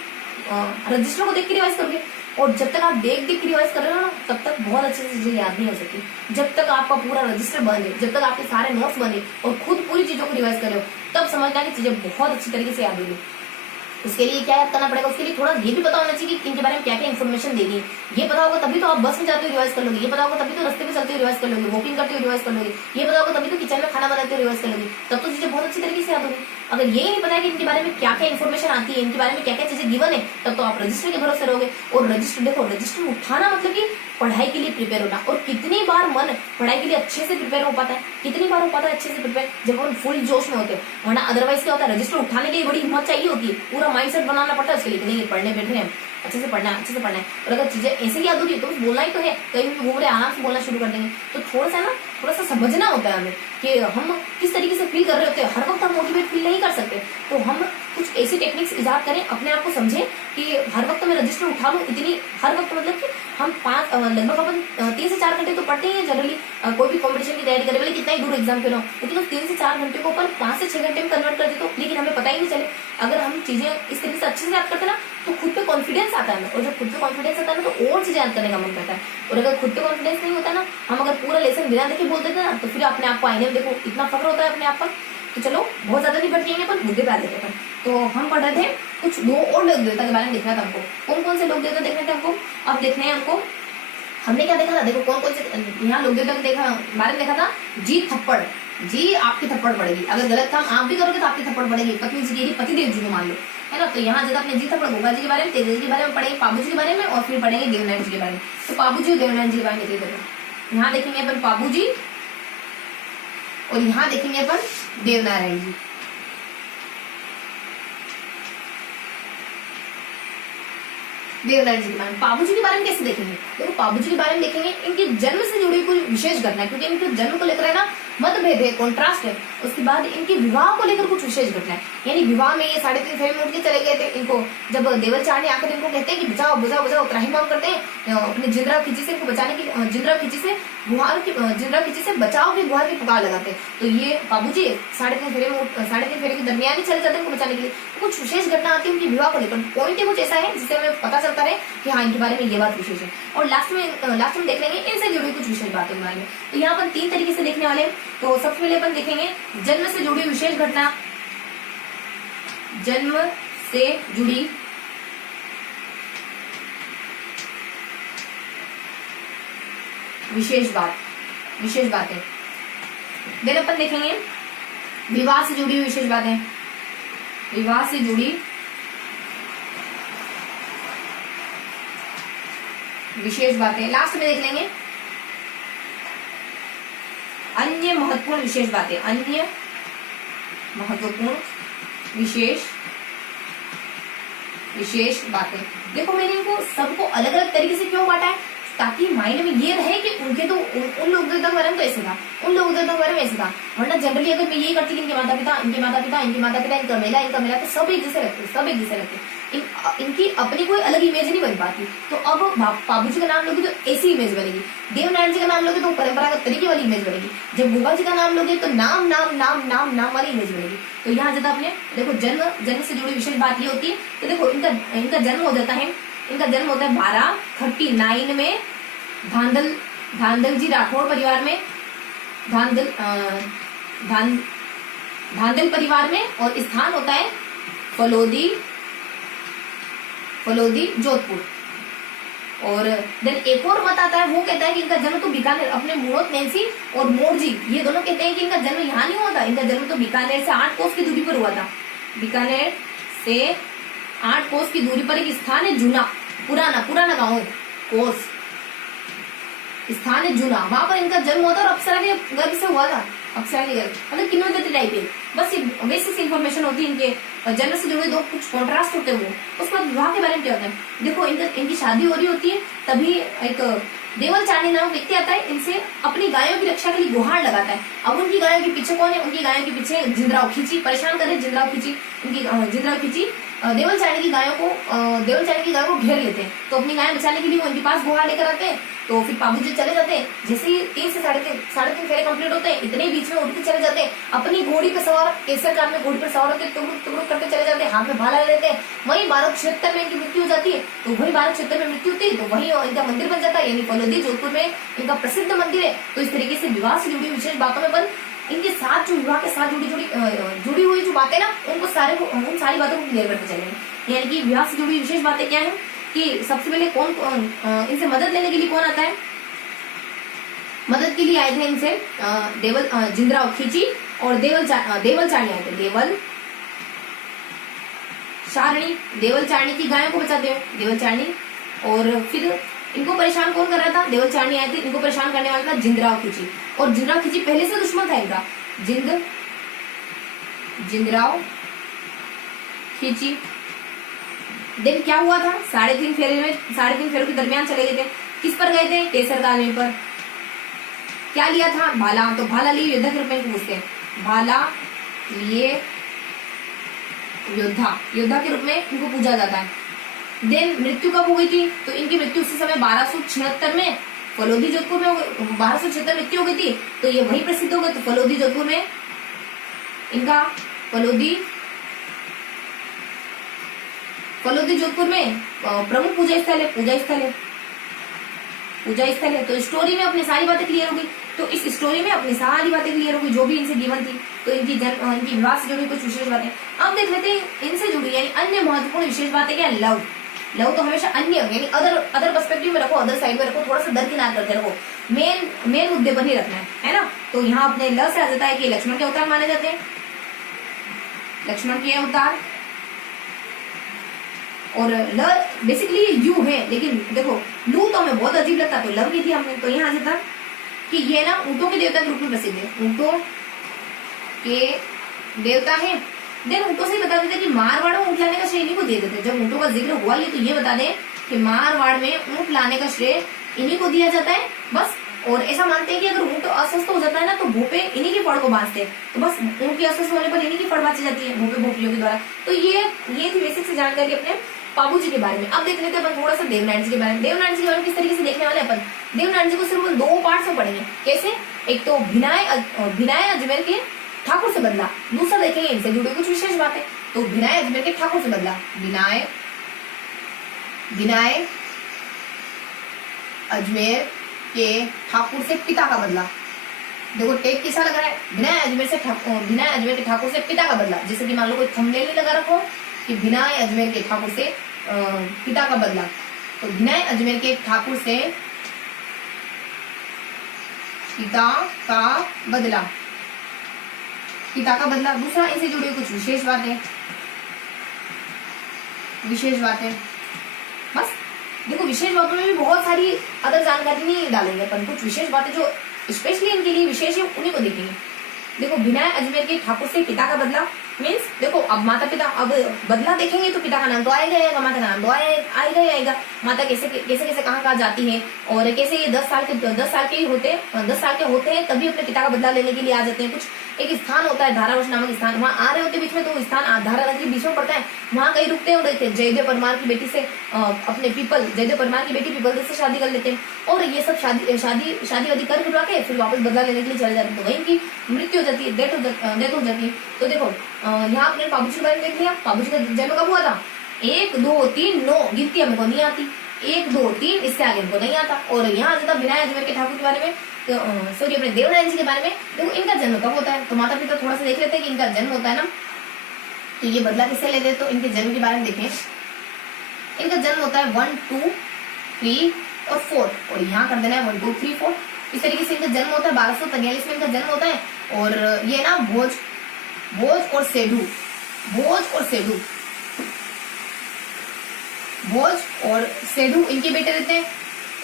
रजिस्टर को देख के रिवाइज करोगे। और जब तक आप देख के रिवाइज कर रहे हो ना, तब तक बहुत अच्छे से चीजें याद नहीं हो सकती। जब तक आपका पूरा रजिस्टर बने, जब तक आपके सारे नोट्स बने और खुद पूरी चीजों को रिवाइज कर रहे हो, तब समझना कि चीजें बहुत अच्छी तरीके से याद होगी। उसके लिए क्या याद करना पड़ेगा, उसके लिए थोड़ा ये भी पता होना चाहिए कि इनके बारे में क्या क्या इन्फॉर्मेशन देनी। ये पता होगा तभी तो आप बस में जाते हुए रिवाइज कर लोगे, ये पता होगा तभी तो रास्ते में चलते हुए रिवाइज कर लोगे, वॉकिंग करते हुए रिवाइज कर लोगे, ये पता होगा तभी तो किचन में खाना बनाते हुए रिवाइज कर लोगे, तब तो चीजें बहुत अच्छी तरीके से याद होगी। अगर ये नहीं पता है कि इनके बारे में क्या क्या इन्फॉर्मेशन आती है, इनके बारे में क्या क्या चीजें गिवन है, तब तो आप रजिस्टर के भरोसे रहोगे। और रजिस्टर देखो, रजिस्टर उठाना मतलब कि पढ़ाई के लिए प्रिपेयर होना। और कितनी बार मन पढ़ाई के लिए अच्छे से प्रिपेयर हो पाता है, कितनी बार हो पाता है अच्छे से प्रिपेयर, जब हम फुल जोश में होते हैं। वरना अदरवाइज क्या होता है, रजिस्टर उठाने के लिए बड़ी हिम्मत चाहिए होती है, पूरा माइंडसेट बनाना पड़ता है उसके लिए, नहीं पढ़ने बैठ रहे हैं, अच्छे से पढ़ना है, अच्छे से पढ़ना है। और अगर चीजें ऐसे याद होगी तो बोलना ही तो है, कहीं भी घूम रहे आराम से बोलना शुरू कर देंगे। तो थोड़ा सा समझना होता है हमें कि हम किस तरीके से फील कर रहे होते हैं। हर वक्त हम मोटिवेट फील नहीं कर सकते, तो हम कुछ ऐसी टेक्निक्स इजाद करें, अपने आप को समझें कि हर वक्त मैं रजिस्टर उठा लूं। इतनी हर वक्त मतलब कि हम लगभग अपन 3 से 4 घंटे तो पढ़ते ही हैं जनरली, कोई भी कॉम्पिटिशन की तैयारी करे, कितना ही दूर एग्जाम क्यों ना हो, लेकिन 3 से 4 घंटे को अपन 5 से 6 घंटे में कन्वर्ट कर देते हो, लेकिन हमें पता ही नहीं चले। अगर हम चीजें इस तरीके से अच्छे से याद करते ना, तो खुद पे कॉन्फिडेंस आता है, और जब खुद पे कॉन्फिडेंस आता है ना, तो और चीजें याद करने का मन करता है। और अगर खुद पे कॉन्फिडेंस नहीं होता ना, हम अगर पूरा लेसन बिना देखे बोल देते ना, तो फिर अपने आप को आईने में देखो इतना फक्र होता है अपने आप पर। तो चलो बहुत ज्यादा नहीं बढ़ जाएंगे, पर मुद्दे पे आ जाते हैं। तो हम पढ़ रहे थे कुछ 2 और लोक देवता के बारे में देखना था हमको। कौन कौन से लोक देवता देखने थे हमको, अब देखने हैं हमको। हमने क्या देखा था, देखो कौन कौन से यहाँ लोक देवता बारे में देखा था। जी थप्पड़, जी आपकी थप्पड़ पड़ेगी, अगर गलत काम आप भी करोगे तो आपकी थप्पड़ पड़ेगी। पत्नी जी की पतिदेव जी को मान लो, है ना। तो यहाँ जब अपने जी थप्पड़ गोगा जी के बारे में, तेज जी के बारे में पढ़ेंगे, पाबू जी के बारे में, और फिर पढ़ेंगे देवनारायण जी के बारे में। तो पाबू जी और देवनारायण जी के बारे में देखो, यहाँ देखेंगे अपन पाबू जी, और यहाँ देखेंगे अपन देवनारायण जी। देवनारायण जी के बारे में, पाबू जी के बारे में कैसे देखेंगे, देखो पाबू जी के बारे में देखेंगे इनके जन्म से जुड़ी कोई विशेष घटना है, क्योंकि इनके जन्म को लेकर है ना मतभेद है, कॉन्ट्रास्ट है। उसके बाद इनके विवाह को लेकर कुछ विशेष घटना है, यानी विवाह में ये 3:30 फेरे में उठ के चले गए थे। इनको जब देवलचार ने आकर इनको कहते हैं कि बचाओ बचाओ बचाओ, त्राहिमाम करते हैं अपने जिंद्रा खींची से इनको बचाने की, जिंद्रा खींची से बचाओ की गुहार की पुकार लगाते हैं। तो ये बाबू जी 3:30 फेरे के दरमियान ही चले जाते हैं इनको बचाने के लिए। तो कुछ विशेष घटना आती है उनकी विवाह को लेकर, पॉइंट कुछ ऐसा है जिससे हमें पता चलता है कि हाँ इनके बारे में ये बात विशेष है। और लास्ट में देख लेंगे इनसे जुड़ी कुछ विशेष बातें के बारे में। तो यहाँ पर 3 तरीके से देखने वाले हैं। तो सबसे पहले अपन देखेंगे जन्म से जुड़ी विशेष घटना, जन्म से जुड़ी विशेष बातें। देन अपन देखेंगे विवाह से जुड़ी विशेष बातें, विवाह से जुड़ी विशेष बातें। लास्ट में देख लेंगे अन्य महत्वपूर्ण विशेष बातें, अन्य महत्वपूर्ण विशेष बातें। देखो मैंने इनको सबको अलग अलग तरीके से क्यों बांटा है, ताकि माइंड में ये रहे कि उनके तो उन लोग के बारे में तो ऐसे था, उन लोगों के बारे में ऐसे था। वरना जनरली अगर मैं यही करती कि इनके माता पिता, इनका मेला, तो सब एक जैसे लगते। इनकी अपनी कोई अलग इमेज नहीं बन पाती। तो अब बाबू जी का नाम लोगे तो ऐसी इमेज बनेगी, देवनारायण जी का नाम लोगे तो परंपरागत तरीके वाली इमेज बनेगी, जब गोगा जी का नाम लोगे तो नाम वाली इमेज बनेगी। तो यहाँ जब आपने देखो जन्म से जुड़ी विशेष बात ये होती है। तो देखो इनका जन्म हो जाता है, इनका जन्म होता है 1239 में धांधल जी राठौड़ परिवार में, धांधल परिवार में, और स्थान होता है फलोदी जोधपुर। और देन एक और मत आता है, वो कहता है कि इनका जन्म तो बीकानेर, अपने मूर्त नैन्सी और मोरजी ये दोनों कहते हैं कि इनका जन्म यहाँ नहीं हुआ था, इनका जन्म तो बीकानेर से 8 कोस की दूरी पर हुआ था। बीकानेर से 8 कोस की दूरी पर एक स्थान है जूना, पुराना गांव, कोस स्थान है जूना, वहां पर इनका जन्म हुआ था। और अप्सरा के गर्भ से हुआ था, अप्सरा के गर्भ मतलब किन्नौती टाइप है। बस ये बेसिक इन्फॉर्मेशन होती है इनके, और जन्म से जुड़े 2 कुछ कॉन्ट्रास्ट होते हैं। वो उसके बाद विवाह के बारे में क्या होता है, देखो इनकी शादी हो रही होती है, तभी एक देवलचाणी नाम व्यक्ति आता है, इनसे अपनी गायों की रक्षा के लिए गुहार लगाता है। अब उनकी गायों के पीछे कौन है, उनकी गायों के पीछे जिंद्राव खींची परेशान करे, जिंद्राव खींची देवलचाणी की गायों को घेर लेते हैं। तो अपनी गायें बचाने के लिए वो इनके पास गुहार लेकर आते हैं। तो फिर बाबू जी चले जाते हैं, जैसे ही 3 से 3.5 फेरे कंप्लीट होते हैं, इतने बीच में उठ के चले जाते हैं, अपनी घोड़ी पे सवार, केसर कार में घोड़ी पर सवार होते, टुकड़ुक करते चले जाते हैं, हाथ में भाला ले लेते हैं। वहीं 1276 में इनकी मृत्यु हो जाती है। तो वही 1276 में मृत्यु होती है, तो वही इनका मंदिर बन जाता है, यानी फलोदी जोधपुर में इनका प्रसिद्ध मंदिर है। तो इस तरीके से विवाह से जुड़ी विशेष बातों में बन इनके साथ जो विवाह के साथ जुड़ी हुई जो बातें ना, उन सारी बातों को क्लियर करते चलेंगे। यानी कि विवाह से जुड़ी विशेष बातें क्या है कि सबसे पहले कौन इनसे मदद लेने के लिए कौन आता है, मदद के लिए आए थे इनसे जिंद्राव खींची और देवलचाणी आए थे, चारणी, देवल चारणी की गायों को बचाते हुए, देवल चारणी। और फिर इनको परेशान कौन कर रहा था, देवल चारणी आए थे, इनको परेशान करने वाला था जिंदराव खिची। और जिंदराव खिची पहले से दुश्मन था इनका, जिंदराव खिची। दिन क्या हुआ था, 3.5 फेरों के दरमियान चले गए थे। किस पर गए थे, केसर कालवे पर। क्या लिया था, भाला। तो भाला लिए योद्धा के रूप में पूछते हैं, भाला लिए योद्धा के रूप में इनको पूजा जाता है। देन मृत्यु कब हो गई थी, तो इनकी मृत्यु उसी समय 1276 में फलोदी जोधपुर में 1276 मृत्यु हो गई थी। तो ये वही प्रसिद्ध हो गए। तो फलोदी जोधपुर में इनका फलोदी जोधपुर में प्रमुख पूजा स्थल है। तो स्टोरी में अपनी सारी बातें क्लियर हो गई। तो इस स्टोरी में अपनी सारी बातें क्लियर हो गई जो भी इनसे गिवन थी। तो इनकी विवाह से जुड़ी कुछ विशेष बातें अब देख लेते हैं। इनसे जुड़ी यानी अन्य महत्वपूर्ण विशेष बातें क्या, लव तो हमेशा अन्य यानी अदर पर्सपेक्टिव में रखो, अदर साइड में रखो, थोड़ा सा दरकिनार करके रखो, मेन मुद्दे पर ही रखना है ना। तो यहाँ अपने ल से आ जाता है कि लक्ष्मण के अवतार माने जाते हैं, लक्ष्मण के अवतार। और ल बेसिकली यू है, लेकिन देखो लू तो हमें बहुत अजीब लगता, तो लव की थी हमने। तो यहाँ जाता कि ये ना ऊँटों के देवता के रूप में प्रसिद्ध है, ऊँटों के देवता है। देन ऊँटों से ही बता देते कि मारवाड़ में ऊँट लाने का श्रेय इन्हीं को दे देते। जब ऊँटों का जिक्र हुआ ये तो ये बता दें कि मारवाड़ में ऊँट लाने का श्रेय इन्हीं को दिया जाता है बस। और ऐसा मानते हैं कि अगर ऊँट अस्वस्थ हो जाता है ना तो भूपे इन्हीं की फड़ को बांधते हैं। तो बस ऊँट की अस्वस्थ होने पर इन्हीं की फड़ बांधी जाती है भूपियों के द्वारा। तो ये थी बेसिक से जानकारी अपने पाबू जी के बारे में। अब देख लेते हैं अपन थोड़ा सा देवनारायण जी के बारे में। देवनारायण जी के बारे में किस तरीके से देखने वाले अपन, देवनारायण जी को सिर्फ 2 पार्ट्स में पढ़ेंगे। कैसे, एक तो भिनाय अजमेर के ठाकुर से बदला, दूसरा देखेंगे इनसे जुड़ी कुछ विशेष बातें। तो भिनाय अजमेर के ठाकुर से बदला, भिनाय अजमेर के ठाकुर से पिता का बदला। देखो टेक कैसा लग रहा है, भिनाय अजमेर के ठाकुर से पिता का बदला। जैसे कि मान लो कोई थंबनेल नहीं लगा रखो कि भिनाय अजमेर के ठाकुर से पिता का बदला। तो भिनाय अजमेर के ठाकुर से पिता का बदला। दूसरा इनसे जुड़ी कुछ विशेष बातें बस। देखो विशेष बातों में भी बहुत सारी अदर जानकारी नहीं डालेंगे अपन, कुछ विशेष बातें जो स्पेशली इनके लिए विशेष है उन्हीं को देखेंगे। देखो भिनाय अजमेर के ठाकुर से पिता का बदला मीन्स देखो अब माता पिता, अब बदला देखेंगे तो पिता का नाम तो आएगा, माता का नाम तो आएगा। माता कैसे कहाँ जाती है और कैसे ये 10 साल के होते हैं तभी अपने पिता का बदला लेने के लिए आ जाते हैं। कुछ एक स्थान होता है धारावश नामक स्थान, वहाँ आ रहे होते बीच में, तो वो स्थान धारा नगरी बीच में पड़ता है, वहाँ कहीं रुकते हैं। देखते जयदेव परमार की बेटी से जयदेव परमार की बेटी पीपल से शादी कर लेते हैं और ये सब शादी वादी कर के फिर वापस बदला लेने के लिए चले जाते हैं। तो वहीं की मृत्यु हो जाती है, डेथ हो जाती है। तो देखो यहाँ अपने बाबूजी के बारे में देख लिया। बाबूजी का जन्म कब हुआ था, 1 2 3 9 गिनती हमको नहीं आती, 1 2 3 इससे आगे हमको नहीं आता। और यहाँ आ जाता भिनाय अजमेर के ठाकुर के बारे में, सॉरी अपने देवनारायण जी के बारे में। देखो इनका जन्म कब होता है, तो माता पिता थोड़ा सा देख लेते हैं कि इनका जन्म होता है ना, तो ये बदला किससे लेते हैं। तो इनके जन्म के बारे में देखें, इनका जन्म होता है 1 2 3 और 4 और यहाँ कर देना है 1 2 3 4। इस तरीके से इनका जन्म होता है, 1243 में इनका जन्म होता है। और ये ना भोज और सेडू इनके बेटे रहते हैं।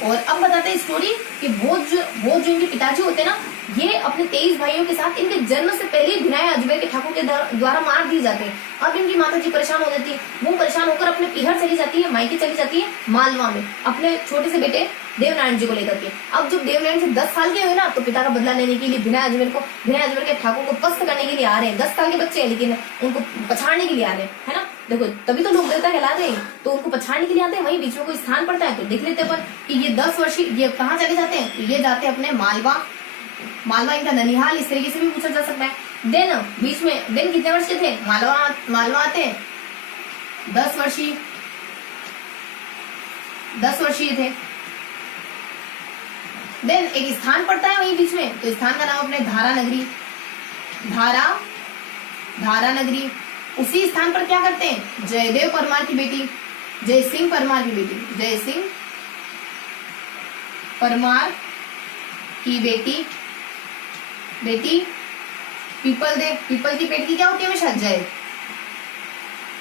और अब बताते हैं स्टोरी कि भोज जो इनके पिताजी होते हैं ना, ये अपने 23 भाइयों के साथ इनके जन्म से पहले भिनाय अजमेर के ठाकुर के द्वारा मार दिए जाते हैं। अब इनकी माता जी परेशान हो जाती है, वो परेशान होकर अपने पीहर चली जाती है, मायके चली जाती है मालवा में अपने छोटे से बेटे देवनारायण जी को लेकर के। अब जब देवनारायण जी 10 साल के हुए ना, तो पिता का बदला लेने के लिए भिनाय अजमेर के ठाकुर को पस्त करने के लिए आ रहे हैं। 10 साल के बच्चे हैं लेकिन उनको पछाड़ने के लिए आ रहे हैं, है ना। देखो तभी तो लोग देवता कहलाते हैं, तो उनको पछाड़ने के लिए आते हैं। वहीं बीच में कोई स्थान पड़ता है तो देख लेते हैं अपन कि ये 10 वर्षीय ये कहाँ चले जाते हैं। ये जाते हैं अपने मालवा इनका ननिहाल, इस तरीके से भी पूछा जा सकता है। देन बीच में देन कितने वर्ष के थे, मालवा आते हैं 10 वर्षीय थे। देन एक स्थान पड़ता है वहीं बीच में, तो स्थान का नाम अपने धारा नगरी। उसी स्थान पर क्या करते हैं, जयदेव परमार की बेटी जय सिंह परमार की बेटी पीपल की पेट की क्या होती है हमेशा,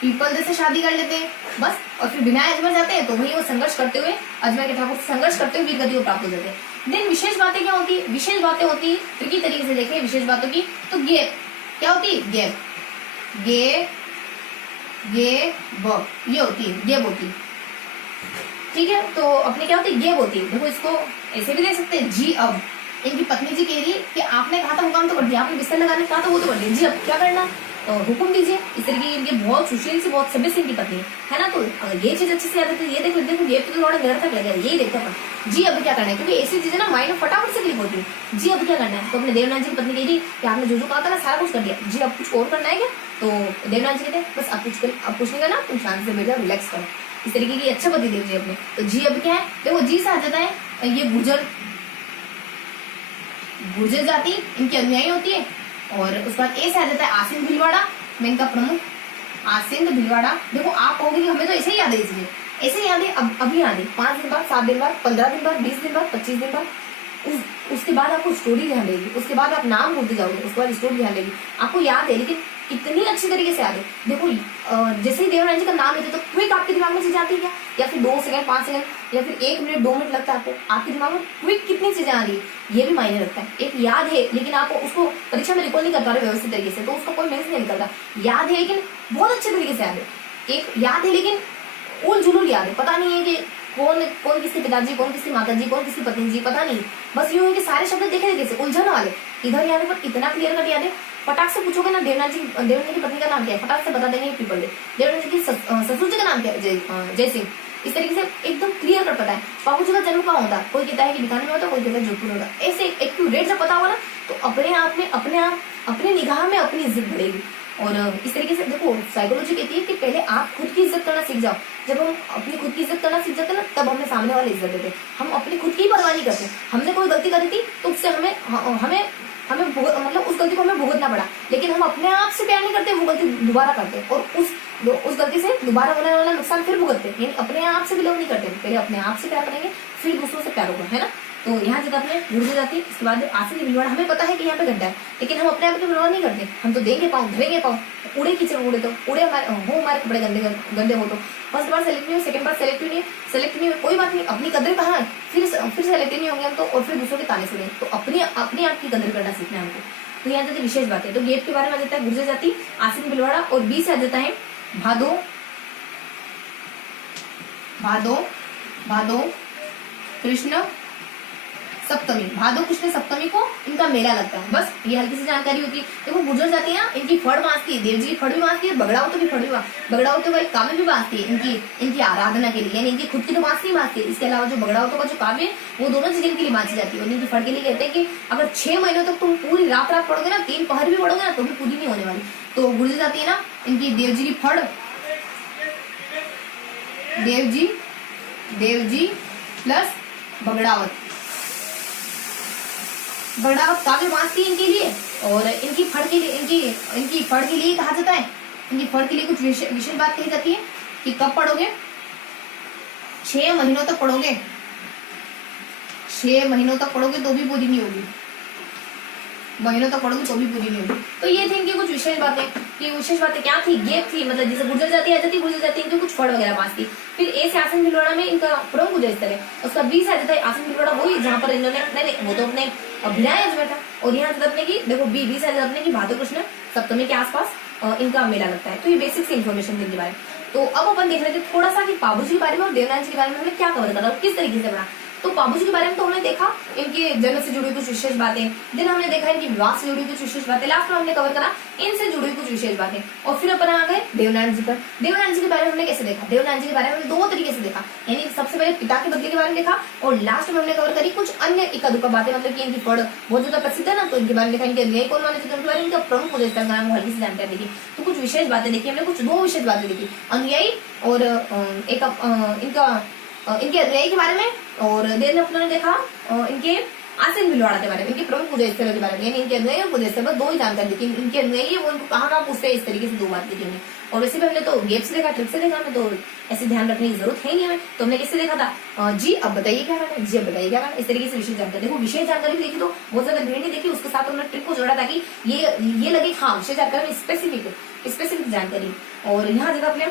पीपल से शादी कर लेते हैं बस, और फिर बिना अजमर जाते हैं तो वही वो संघर्ष करते हुए अजमेर के ठाकुर संघर्ष करते हुए वीरगति को प्राप्त हो जाते हैं। देन विशेष बातें क्या होती है, विशेष बातें होती है ट्रिकी तरीके से देखें विशेष बातों की, तो गैप क्या होती है, गैप गे गे ब ये होती है, गैप होती है, ठीक है। तो अपने क्या होती है, गैप होती है। देखो इसको ऐसे भी दे सकते हैं, जी अब इनकी पत्नी जी कह रही है कि आपने कहा था हुक्म तो कर दिया, आपने बिस्तर लगाने कहा था वो तो कर दिया, जी अब क्या करना, तो हुक्म दीजिए। इस तरीके की इनकी बहुत सुशील से बहुत सभ्य से इनकी पत्नी है ना। तो अगर ये चीज अच्छे से याद है तो ये देख लेते हैं, ये तो थोड़ा गलत तक लगेगा, यही देखते हैं जी अब क्या करना है, क्योंकि ऐसी चीजें ना माइंड में फटाफट से क्लिक होती है। जी अब क्या करना है, तो अपने देवनाथ जी की पत्नी कह रही कि आपने जो कहा था ना सारा कुछ कर दिया, जी अब कुछ और करना है क्या, तो देवनाथ जी कहते हैं बस अब कुछ नहीं करना, तुम शांति से बैठ जाओ, रिलैक्स करो। इस तरीके की अच्छा पति देव जी अपने, तो जी अब क्या है, देखो जी से आ जाता है ये गुर्जर जाति इनकी अनुयायी होती है, और उसके बाद ए से आ जाता है आसीन भीलवाड़ा में इनका प्रमुख आसीन भीलवाड़ा। देखो आप कहोगे कि हमें तो ऐसे ही याद है, इसलिए ऐसे ही याद है, अब अभी याद है, 5 दिन बाद, 7 दिन बाद, 15 दिन बाद, 20 दिन बाद, 25 दिन बाद, उसके बाद आपको स्टोरी ध्यान रहेगी, उसके बाद आप नाम भूलते जाओगे, उसके बाद स्टोरी ध्यान रहेगी, आपको याद है लेकिन इतनी अच्छी तरीके से याद है। देखो जैसे ही देवनाथ जी का नाम लेते तो क्विक आपके दिमाग में चीज आती है क्या, या फिर 2 सेकंड 5 सेकंड या फिर 1 मिनट 2 मिनट लगता है आपको, आपके दिमाग में क्विक कितनी चीजें आ रही है ये भी मायने रखता है। एक याद है लेकिन आप उसको परीक्षा में रिकॉल नहीं कर पा रहे व्यवस्थित तरीके से, तो उसका कोई मीनिंग नहीं निकलता। याद है लेकिन बहुत अच्छे तरीके से याद है, एक याद है लेकिन उल जुलूल याद है, पता नहीं है कि कौन किसके पिताजी, कौन किसकी माता जी, कौन किसकी पत्नी जी, पता नहीं, बस यूं है कि सारे शब्द देखे कैसे उलझन वाले, इधर याद है पर इतना क्लियर कट याद है। फटाक से पूछोगे ना देवनाथ जी की पत्नी का नाम क्या है, फटाक से बता देंगे पीपल दे। देवनाथ जी की ससुर जी का नाम क्या है, जय सिंह। इस तरीके से एकदम क्लियर कट पता है। बाबू जी का जन्म कहाँ होता है, कोई कहता है कि बीकानेर में होता, कोई कहता है जोधपुर में होता। ऐसे एक्यूरेट जब पता होगा ना तो अपने आप में अपने निगाह में अपनी इज्जत बढ़ेगी। और इस तरीके से देखो साइकोलॉजी कहती है कि पहले आप खुद की इज्जत करना सीख जाओ। जब हम अपनी खुद की इज्जत करना सीख जाते हैं ना तब हमें सामने वाले इज्जत देते हैं। हम अपनी खुद की परवाह नहीं करते। हमने कोई गलती करी थी तो उससे हमें मतलब उस गलती को हमें भुगतना पड़ा, लेकिन हम अपने आप से प्यार नहीं करते, वो गलती दोबारा करते हैं और उस गलती से दोबारा होने वाला नुकसान फिर भुगतते हैं। यानी अपने आप से बिलोंग नहीं करते, पहले अपने आप से प्यार करेंगे फिर दूसरों से प्यार होगा, है ना। तो यहाँ जब अपने गुर्जर जाती है, इसके बाद आसिन भीलवाड़ा, हमें पता है कि यहाँ पे गड्ढा है लेकिन हम अपने आप की परवाह नहीं करते। हम तो देंगे पाँव, धरेंगे पाँव, उड़े कीचड़ उड़े तो उड़े, हमारे कपड़े गंदे हो तो फर्स्ट बार सेलेक्ट नहीं हुए, सेकंड बार सेलेक्ट नहीं हुए, कोई बात नहीं, अपनी कदर कहाँ है, फिर सेलेक्ट नहीं होंगे हम तो, और फिर दूसरों के ताने सुनेंगे। तो अपने आप की कदर करना सीखना है हमको। तो यहाँ जाती विशेष बात है, तो गेट के बारे में आ जाता है गुर्जर जाति, आसिन भीलवाड़ा, और बी से आ जाता है भादो कृष्ण सप्तमी। भादो कृष्ण सप्तमी को इनका मेला लगता है। बस ये हल्की सी जानकारी होती है। देखो गुर्जर जाती है इनकी फड़ बांधती है, देव जी की फड़ भी बांधती है, बगड़ावतों की फड़ भी बगड़ावतों का काव्य भी बांधती है इनकी आराधना के लिए, यानी इनकी खुद की तो बांधती है। इसके अलावा जो बगड़ावतों का जो काव्य है वो दोनों चीजें के लिए बांधी जाती है। और इनकी फड़ के लिए कहते हैं कि अगर 6 महीनों तक तुम पूरी रात पढ़ोगे ना, 3 पहर भी पढ़ोगे ना तो भी पूरी नहीं होने वाली। तो गुर्जर जाती है ना इनकी देव जी की फड़, देव जी प्लस बगड़ावत काव्य बांधती है इनके लिए। और इनकी फड़ के लिए इनकी फड़ के लिए कहा जाता है, इनकी फड़ के लिए कुछ विशेष बात कही जाती है कि कब पढ़ोगे, 6 महीनों तक पढ़ोगे, 6 महीनों तक पढ़ोगे तो भी पूरी नहीं होगी, महीनों तक पढ़ोगे तो भी पूरी नहीं होगी। तो ये थी इनकी कुछ विशेष बातें। कि विशेष बातें क्या थी, गेप थी, मतलब जैसे गुर्जर जाती आ जाती, गुर्जर जाती इनकी कुछ फड़ वगैरह बांधती। फिर ए से आसिन भीलवाड़ा में इनका प्रमुख गुर्जर स्थल है। उसका बी से आ जाता है आसिन भीलवाड़ा, वही जहाँ पर इन्होंने वो तो अपने अभिनय अजमेर था। और यहाँ अपने की देखो बी से आ जाता है कि भादो कृष्ण सप्तमी के आसपास इनका मेला लगता है। तो ये बेसिक सी इन्फॉर्मेशन थी इनके बारे में। तो अब अपन देख रहे थे थोड़ा सा कि बाबू जी के बारे में और देवनाथ जी के बारे में हमने क्या कवर करा, किस तरीके से बना। तो बाबू जी के बारे में तो हमने देखा इनके जन्म से जुड़ी कुछ विशेष बातें, देन हमने देखा इनकी विवाह से जुड़ी कुछ विशेष बातें, लास्ट में हमने कवर करा इनसे जुड़ी कुछ विशेष बातें। और फिर अपन आ गए देवनाथ जी पर। देवनाथ जी के बारे में हमने कैसे देखा, देवनाथ जी के बारे में हमने 2 तरीके से देखा, यानी सबसे पहले पिता के बदले के बारे में देखा और लास्ट में हमने कवर करी कुछ अन्य इक्का दुक्का बातें, मतलब कि इनकी फड़ बहुत ज्यादा प्रसिद्ध है ना, तो इनके बारे में देखा, इनके अन्याय कौन माने थे उनके बारे में, इनका प्रमुख मुझे का नाम हल्की से जानकारी देखी। तो कुछ विशेष बातें देखी हमने, कुछ 2 विशेष बातें देखी, अनुयायी और इनके अनुयायी के बारे में, और देन अपने देखा इनके आसिन भीलवाड़ा के बारे में, इनके प्रमुख पूजा स्थलों के बारे में, यानी इनके अनुयायी और पूजा स्थल, 2 ही जानकारी देखी। इनके अनुयायी वो उनको कहाँ पूछते हैं, इस तरीके से 2 बात देखी हमने। और वैसे भी हमने तो गेप से देखा, ट्रिक से देखा, हमें तो ऐसे ध्यान रखने की जरूरत है नहीं हमें। तो हमने किससे देखा था, जी अब बताइए क्या करना है, जी अब बताइए क्या करना है, इस तरीके से विशेष जानकारी। देखो विशेष जानकारी भी देखी तो बहुत ज्यादा भीड़ नहीं देखी, उसके साथ हमने ट्रिक को जोड़ा ताकि ये लगे हाँ विशेष जानकारी में स्पेसिफिक जानकारी। और यहाँ जगह अपने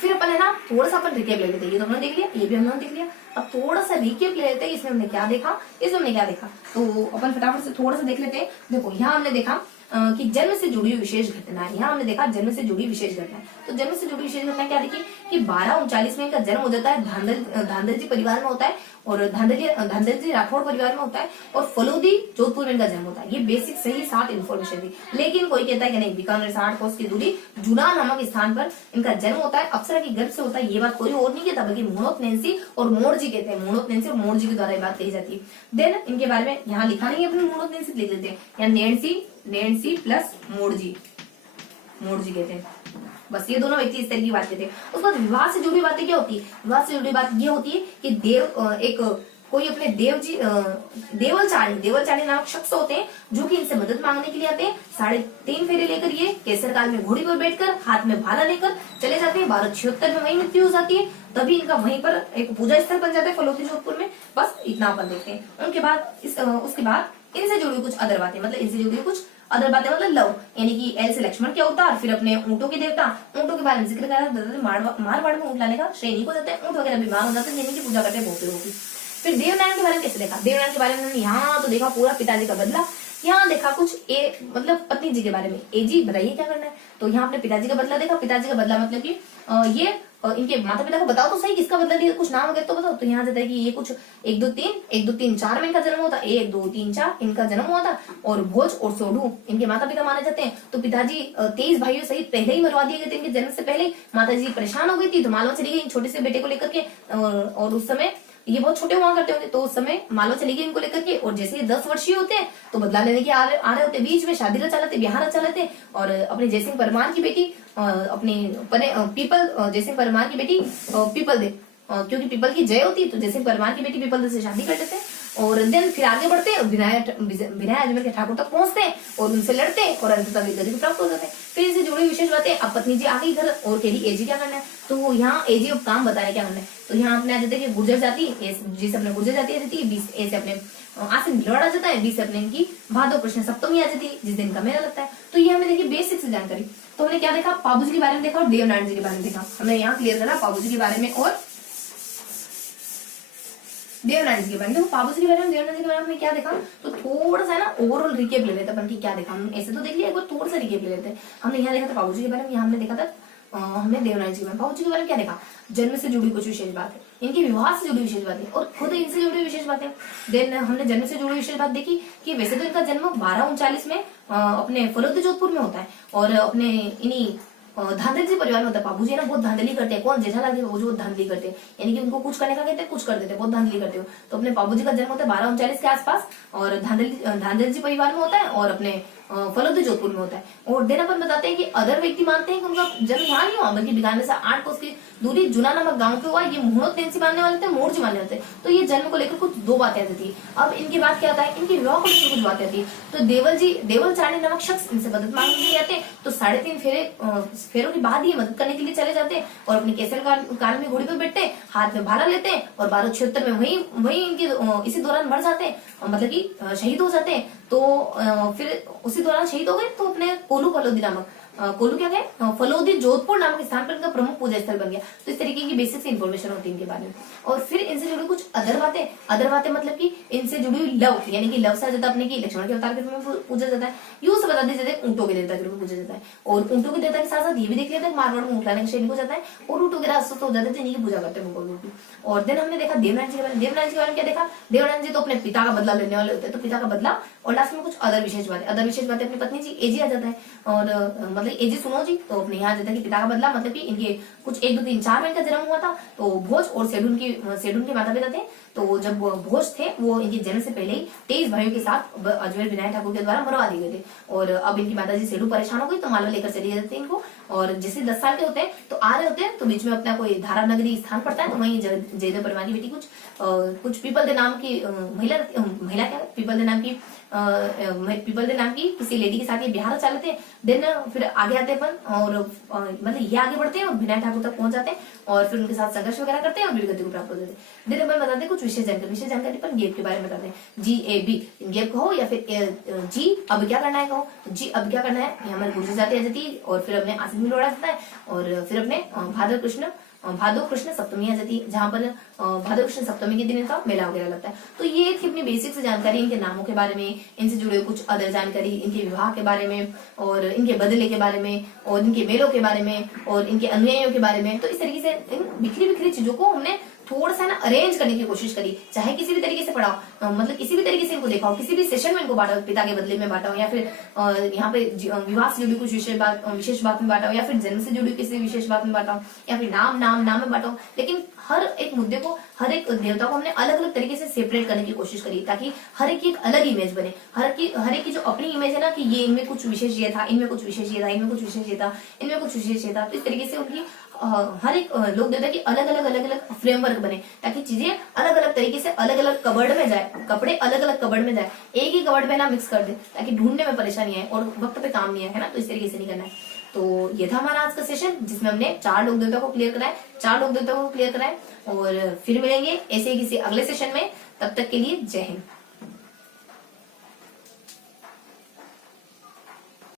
फिर अपन है ना थोड़ा सा अपन रिकेप ले लेते हैं। ये तो हमने देख लिया, ये भी हमने देख लिया। अब थोड़ा सा रिकेप ले लेते हैं, इसमें हमने क्या देखा, इसमें हमने क्या देखा, तो अपन फटाफट से थोड़ा सा देख लेते हैं। देखो यहाँ हमने देखा कि जन्म से जुड़ी हुई विशेष घटना है। यहाँ हमने देखा जन्म से जुड़ी विशेष घटना। तो जन्म से जुड़ी विशेष घटना क्या देखी कि 1239 में इनका जन्म हो जाता है। धांधल जी परिवार में होता है और धांधल जी राठौड़ परिवार में होता है और फलोदी जोधपुर में इनका जन्म होता है। ये बेसिक सही 7 इन्फॉर्मेशन थी। लेकिन कोई कहता है कि नहीं, बीकानेर से 8 कोस की दूरी जुना नामक स्थान पर इनका जन्म होता है, अप्सरा की गर्भ से होता है। ये बात कोई और नहीं कहता बल्कि मोणोत नैंसी और मोड़जी कहते हैं। मोणोत नैंसी और मोड़जी के द्वारा ये बात कही जाती है। देन इनके बारे में यहाँ लिखा नहीं है, अपने मोणोत नैंसी लिख लेते हैं। यहाँ नैंसी प्लस मोड़जी कहते हैं। बस ये दोनों व्यक्ति इस तरह की बात कहते हैं। उसके बाद विवाह से जुड़ी बातें क्या होती है? विवाह से जुड़ी बात ये होती है कि कोई अपने देवल चाणी नामक शख्स होते हैं जो कि इनसे मदद मांगने के लिए आते हैं। 3.5 फेरे लेकर ये केसर काल में घोड़ी पर बैठकर हाथ में भाला लेकर चले जाते हैं। 1276 में वही मृत्यु हो जाती है। तभी इनका वहीं पर एक पूजा स्थल बन जाता है फलोदी जोधपुर में। बस इतना अपन देखते हैं। उसके बाद इनसे जुड़ी कुछ अदर बातें, मतलब इनसे जुड़ी कुछ अदर बातें मतलब लव, यानी कि एल से लक्ष्मण के अवतार, फिर अपने ऊंटों के देवता, ऊंटों के बारे में जिक्र करा। मारवाड़ में ऊंट लाने का श्रेणी को जाते हैं, ऊंट वगैरह बीमार हो जाते हैं जिनकी पूजा करते हैं बहुत लोगों की। फिर देवनारायण के बारे में कैसे देखा? देवनारायण के बारे में यहाँ तो देखा पूरा पिताजी का बदला। यहाँ देखा कुछ मतलब पत्नी जी के बारे में। जी बताइए क्या करना है? तो यहाँ अपने पिताजी का बदला देखा। पिताजी का बदला मतलब कि ये इनके माता पिता को बताओ तो सही किसका बदला लिया, कुछ नाम वगैरह तो बताओ। तो यहाँ जाता है कि ये कुछ 1 2 3 4 में इनका जन्म होता है। 1 2 3 4 इनका जन्म हुआ था और भोज और सोढ़ू इनके माता पिता माने जाते हैं। तो पिताजी 23 भाइयों सहित पहले ही मरवा दिए गए थे इनके जन्म से पहले। माता जी परेशान हो गई थी तो मालवा चली गई छोटे से बेटे को लेकर के। और उस समय ये बहुत छोटे हुआ करते होंगे, तो उस समय मालवा चली गई इनको लेकर के। और जैसे ये 10 वर्षीय होते हैं तो बदला लेने के आ रहे होते, बीच में शादी रचा लेते, ब्याह रचा लेते। और अपने जयसिंह परमार की बेटी जयसिंह परमार की बेटी पीपल दे, क्योंकि पीपल की जय होती है तो जयसिंह परमार की बेटी पीपल दे से शादी कर लेते हैं। और देन फिर आगे बढ़ते हैं, विनय अजमेर के ठाकुर तक पहुंचते हैं और उनसे लड़ते हैं और अंततः गद्दी को प्राप्त हो जाते हैं। फिर इनसे जुड़ी विशेष बातें। अब पत्नी जी आ गई घर और कह रही एजी क्या करना है? तो यहाँ एजी अब काम बताया क्या करना है। तो यहाँ अपने आ जाते हैं गुर्जर जाति, जी से अपने गुर्जर जाति आ जाती है। 20 ए से अपने आसिन भिलवाड़ आ जाता है। 20 से अपने इनकी भादव कृष्ण सप्तमी आ जाती है जिस दिन का मेला लगता है। तो ये हमें देखिए बेसिक से जानकारी। तो हमने क्या देखा? पाबू जी के बारे में देखा और देवनारायण जी के बारे में देखा। हमने यहाँ क्लियर करा पाबू जी के बारे में और देवनारायण जी के बारे में। पाबू जी के बारे में देवनारायण जी के बारे में क्या देखा? तो थोड़ा सा ना ओवरऑल रिकेप ले लेते अपन की क्या देखा। हम ऐसे तो देख लिया, एक बार थोड़ा सा रिकेप ले लेते हैं। हमने यहाँ देखा था पाबू जी के बारे में, यहाँ हमने देखा था हमने देवनारायण जी के बारे में। पाबू जी के बारे में क्या देखा? जन्म से जुड़ी कुछ विशेष बात है, इनके विवाह से जुड़ी विशेष बातें और खुद इनसे जुड़ी विशेष बातें। देन हमने जन्म से जुड़ी विशेष बात देखी कि वैसे तो इनका जन्म 1239 में अपने फलोदी जोधपुर में होता है और अपने इन्हीं धांधली जी परिवार में होता है। बाबू जी ना बहुत धांधली करते हैं। कौन? जेठालाल जी बाबू जी बहुत धांधली करते हैं, यानी कि उनको कुछ करने का कहते हैं कुछ कर देते हैं, बहुत धांधली करते हो। तो अपने बाबू जी का जन्म होता है 1239 के आसपास और धांधली जी परिवार में होता है और अपने फलोदी जोधपुर में होता है। और देन अपन बताते हैं कि अदर व्यक्ति मानते हैं कि उनका जन्म यहाँ नहीं हुआ बल्कि बीकानेर से 8 कोस की दूरी जुना नामक गांव पे हुआ। ये मोहनोत नैंसी मानने वाले थे, मोड़जी मानने वाले थे। तो ये जन्म को लेकर कुछ 2 बातें आती थी। अब इनके बाद क्या होता है? इनके विवाह को लेकर कुछ बातें आती है। तो देवल चाणी नामक शख्स इनसे मदद मांगने के लिए आते हैं। तो 3.5 फेरों के बाद ही मदद करने के लिए चले जाते हैं और अपने केसर काल में घोड़ी पर बैठते हैं, हाथ में भाला लेते हैं और 1276 में वही इनके इसी दौरान मर जाते हैं, मतलब कि शहीद हो जाते हैं। तो फिर उसी दौरान शहीद हो गए। तो अपने कोलू फलोदी नामक कोलू क्या गए फलोदी जोधपुर नामक स्थान पर इनका प्रमुख पूजा स्थल बन गया। तो इस तरीके की बेसिक इन्फॉर्मेशन होती है इनके बारे में। और फिर इनसे जुड़ी कुछ अदर बातें मतलब कि इनसे जुड़ी हुई लव, यानी कि लव से आ जाता है अपने की लक्ष्मण के अवतार के रूप में पूजा जाता है। यूं से बता दीजिए ऊंटों के देवता के रूप में पूजा जाता है। और ऊंटों के देवता के साथ साथ ये भी देख लेते हैं मारवाड़ में ऊंट लाने का श्रेणी हो जाता है और ऊंट वगैरह अस्वस्थ हो जाते हैं जिनकी पूजा करते हैं वो। और देन हमने देखा देवनारायण जी के बारे में। देवनारायण जी के बारे में क्या देखा? देवनारायण जी तो अपने पिता का बदला लेने वाले होते हैं, तो पिता का बदला और लास्ट में कुछ अदर विशेष बातें अपनी पत्नी जी एजी आ जाता है और मतलब एजी सुनो जी। तो अपने यहाँ जाता है कि पिता का बदला मतलब कि इनके कुछ 1 2 3 4 में इनका जन्म हुआ था। तो भोज और सेडून के माता पिता थे। तो जब भोज थे वो इनके जन्म से पहले ही 23 भाइयों के साथ अजमेर विनायक ठाकुर के द्वारा मरवा दिए गए थे। और अब इनकी माता जी सेडू परेशान हो गई तो मालवा लेकर चली जाती है इनको। और जैसे 10 साल के होते हैं तो आ रहे होते हैं तो बीच में अपना कोई धारा नगरी स्थान पड़ता है। तो वहीं जयदेव परिवार की बेटी कुछ पीपल दे नाम की महिला क्या पीपल दे नाम की पीपल दे नाम की किसी लेडी के साथ ये बिहार चल लेते हैं। देन फिर आगे आते हैं अपन और मतलब ये आगे बढ़ते हैं और विनायक ठाकुर तक पहुंच जाते हैं और फिर उनके साथ संघर्ष वगैरह करते हैं और वीरगति को प्राप्त हो जाते हैं। देन अपन बताते हैं कुछ विशेष जानकारी अपन गेप के बारे में बताते हैं। GAB गेप कहो या फिर जी अब क्या करना है कहो। तो जी अब क्या करना है, ये हमारे गुर्जर जाति आ जाती है और फिर अपने आसिफ में लोड़ा जाता है और फिर अपने भादो कृष्ण सप्तमी आ जाती है, जहाँ पर भादो कृष्ण सप्तमी के दिन इनका मेला वगैरह लगता है। तो ये थी अपनी बेसिक से जानकारी इनके नामों के बारे में, इनसे जुड़े कुछ अदर जानकारी, इनके विवाह के बारे में और इनके बदले के बारे में और इनके मेलों के बारे में और इनके अनुयायियों के बारे में। तो इस तरीके से इन बिखरी बिखरी चीजों को हमने थोड़ा सा ना अरेंज करने की कोशिश करी, चाहे किसी भी तरीके से पढ़ाओ, मतलब किसी भी तरीके से इनको देखा हो, किसी भी सेशन में इनको बांटा हो, पिता के बदले में बांटा हो या फिर यहाँ पे विवाह से जुड़ी कुछ विशेष बात में बांटा हो या फिर जन्म से जुड़ी किसी विशेष बात में बांटा हो या फिर नाम में बांटा हो। लेकिन हर एक मुद्दे को, हर एक देवता को हमने अलग अलग तरीके से सेपरेट करने की कोशिश करी ताकि हर एक की एक अलग इमेज बने। हर एक की जो अपनी इमेज है ना कि ये इनमें कुछ विशेष ये था, इनमें कुछ विशेष ये था, इनमें कुछ विशेष ये था, इनमें कुछ विशेष ये था। तो इस तरीके से उनकी हर एक लोक देवता की अलग अलग फ्रेमवर्क बने ताकि चीजें अलग अलग तरीके से अलग अलग कबर्ड में जाए, कपड़े अलग अलग कबर्ड में जाए, एक ही कबर्ड में ना मिक्स कर दे ताकि ढूंढने में परेशानी आए और वक्त पे काम नहीं आए, है ना। तो इस तरीके से नहीं करना है। तो ये था हमारा आज का सेशन जिसमें हमने 4 लोक देवता को क्लियर कराए और फिर मिलेंगे ऐसे ही किसी अगले सेशन में। तब तक के लिए जय हिंद।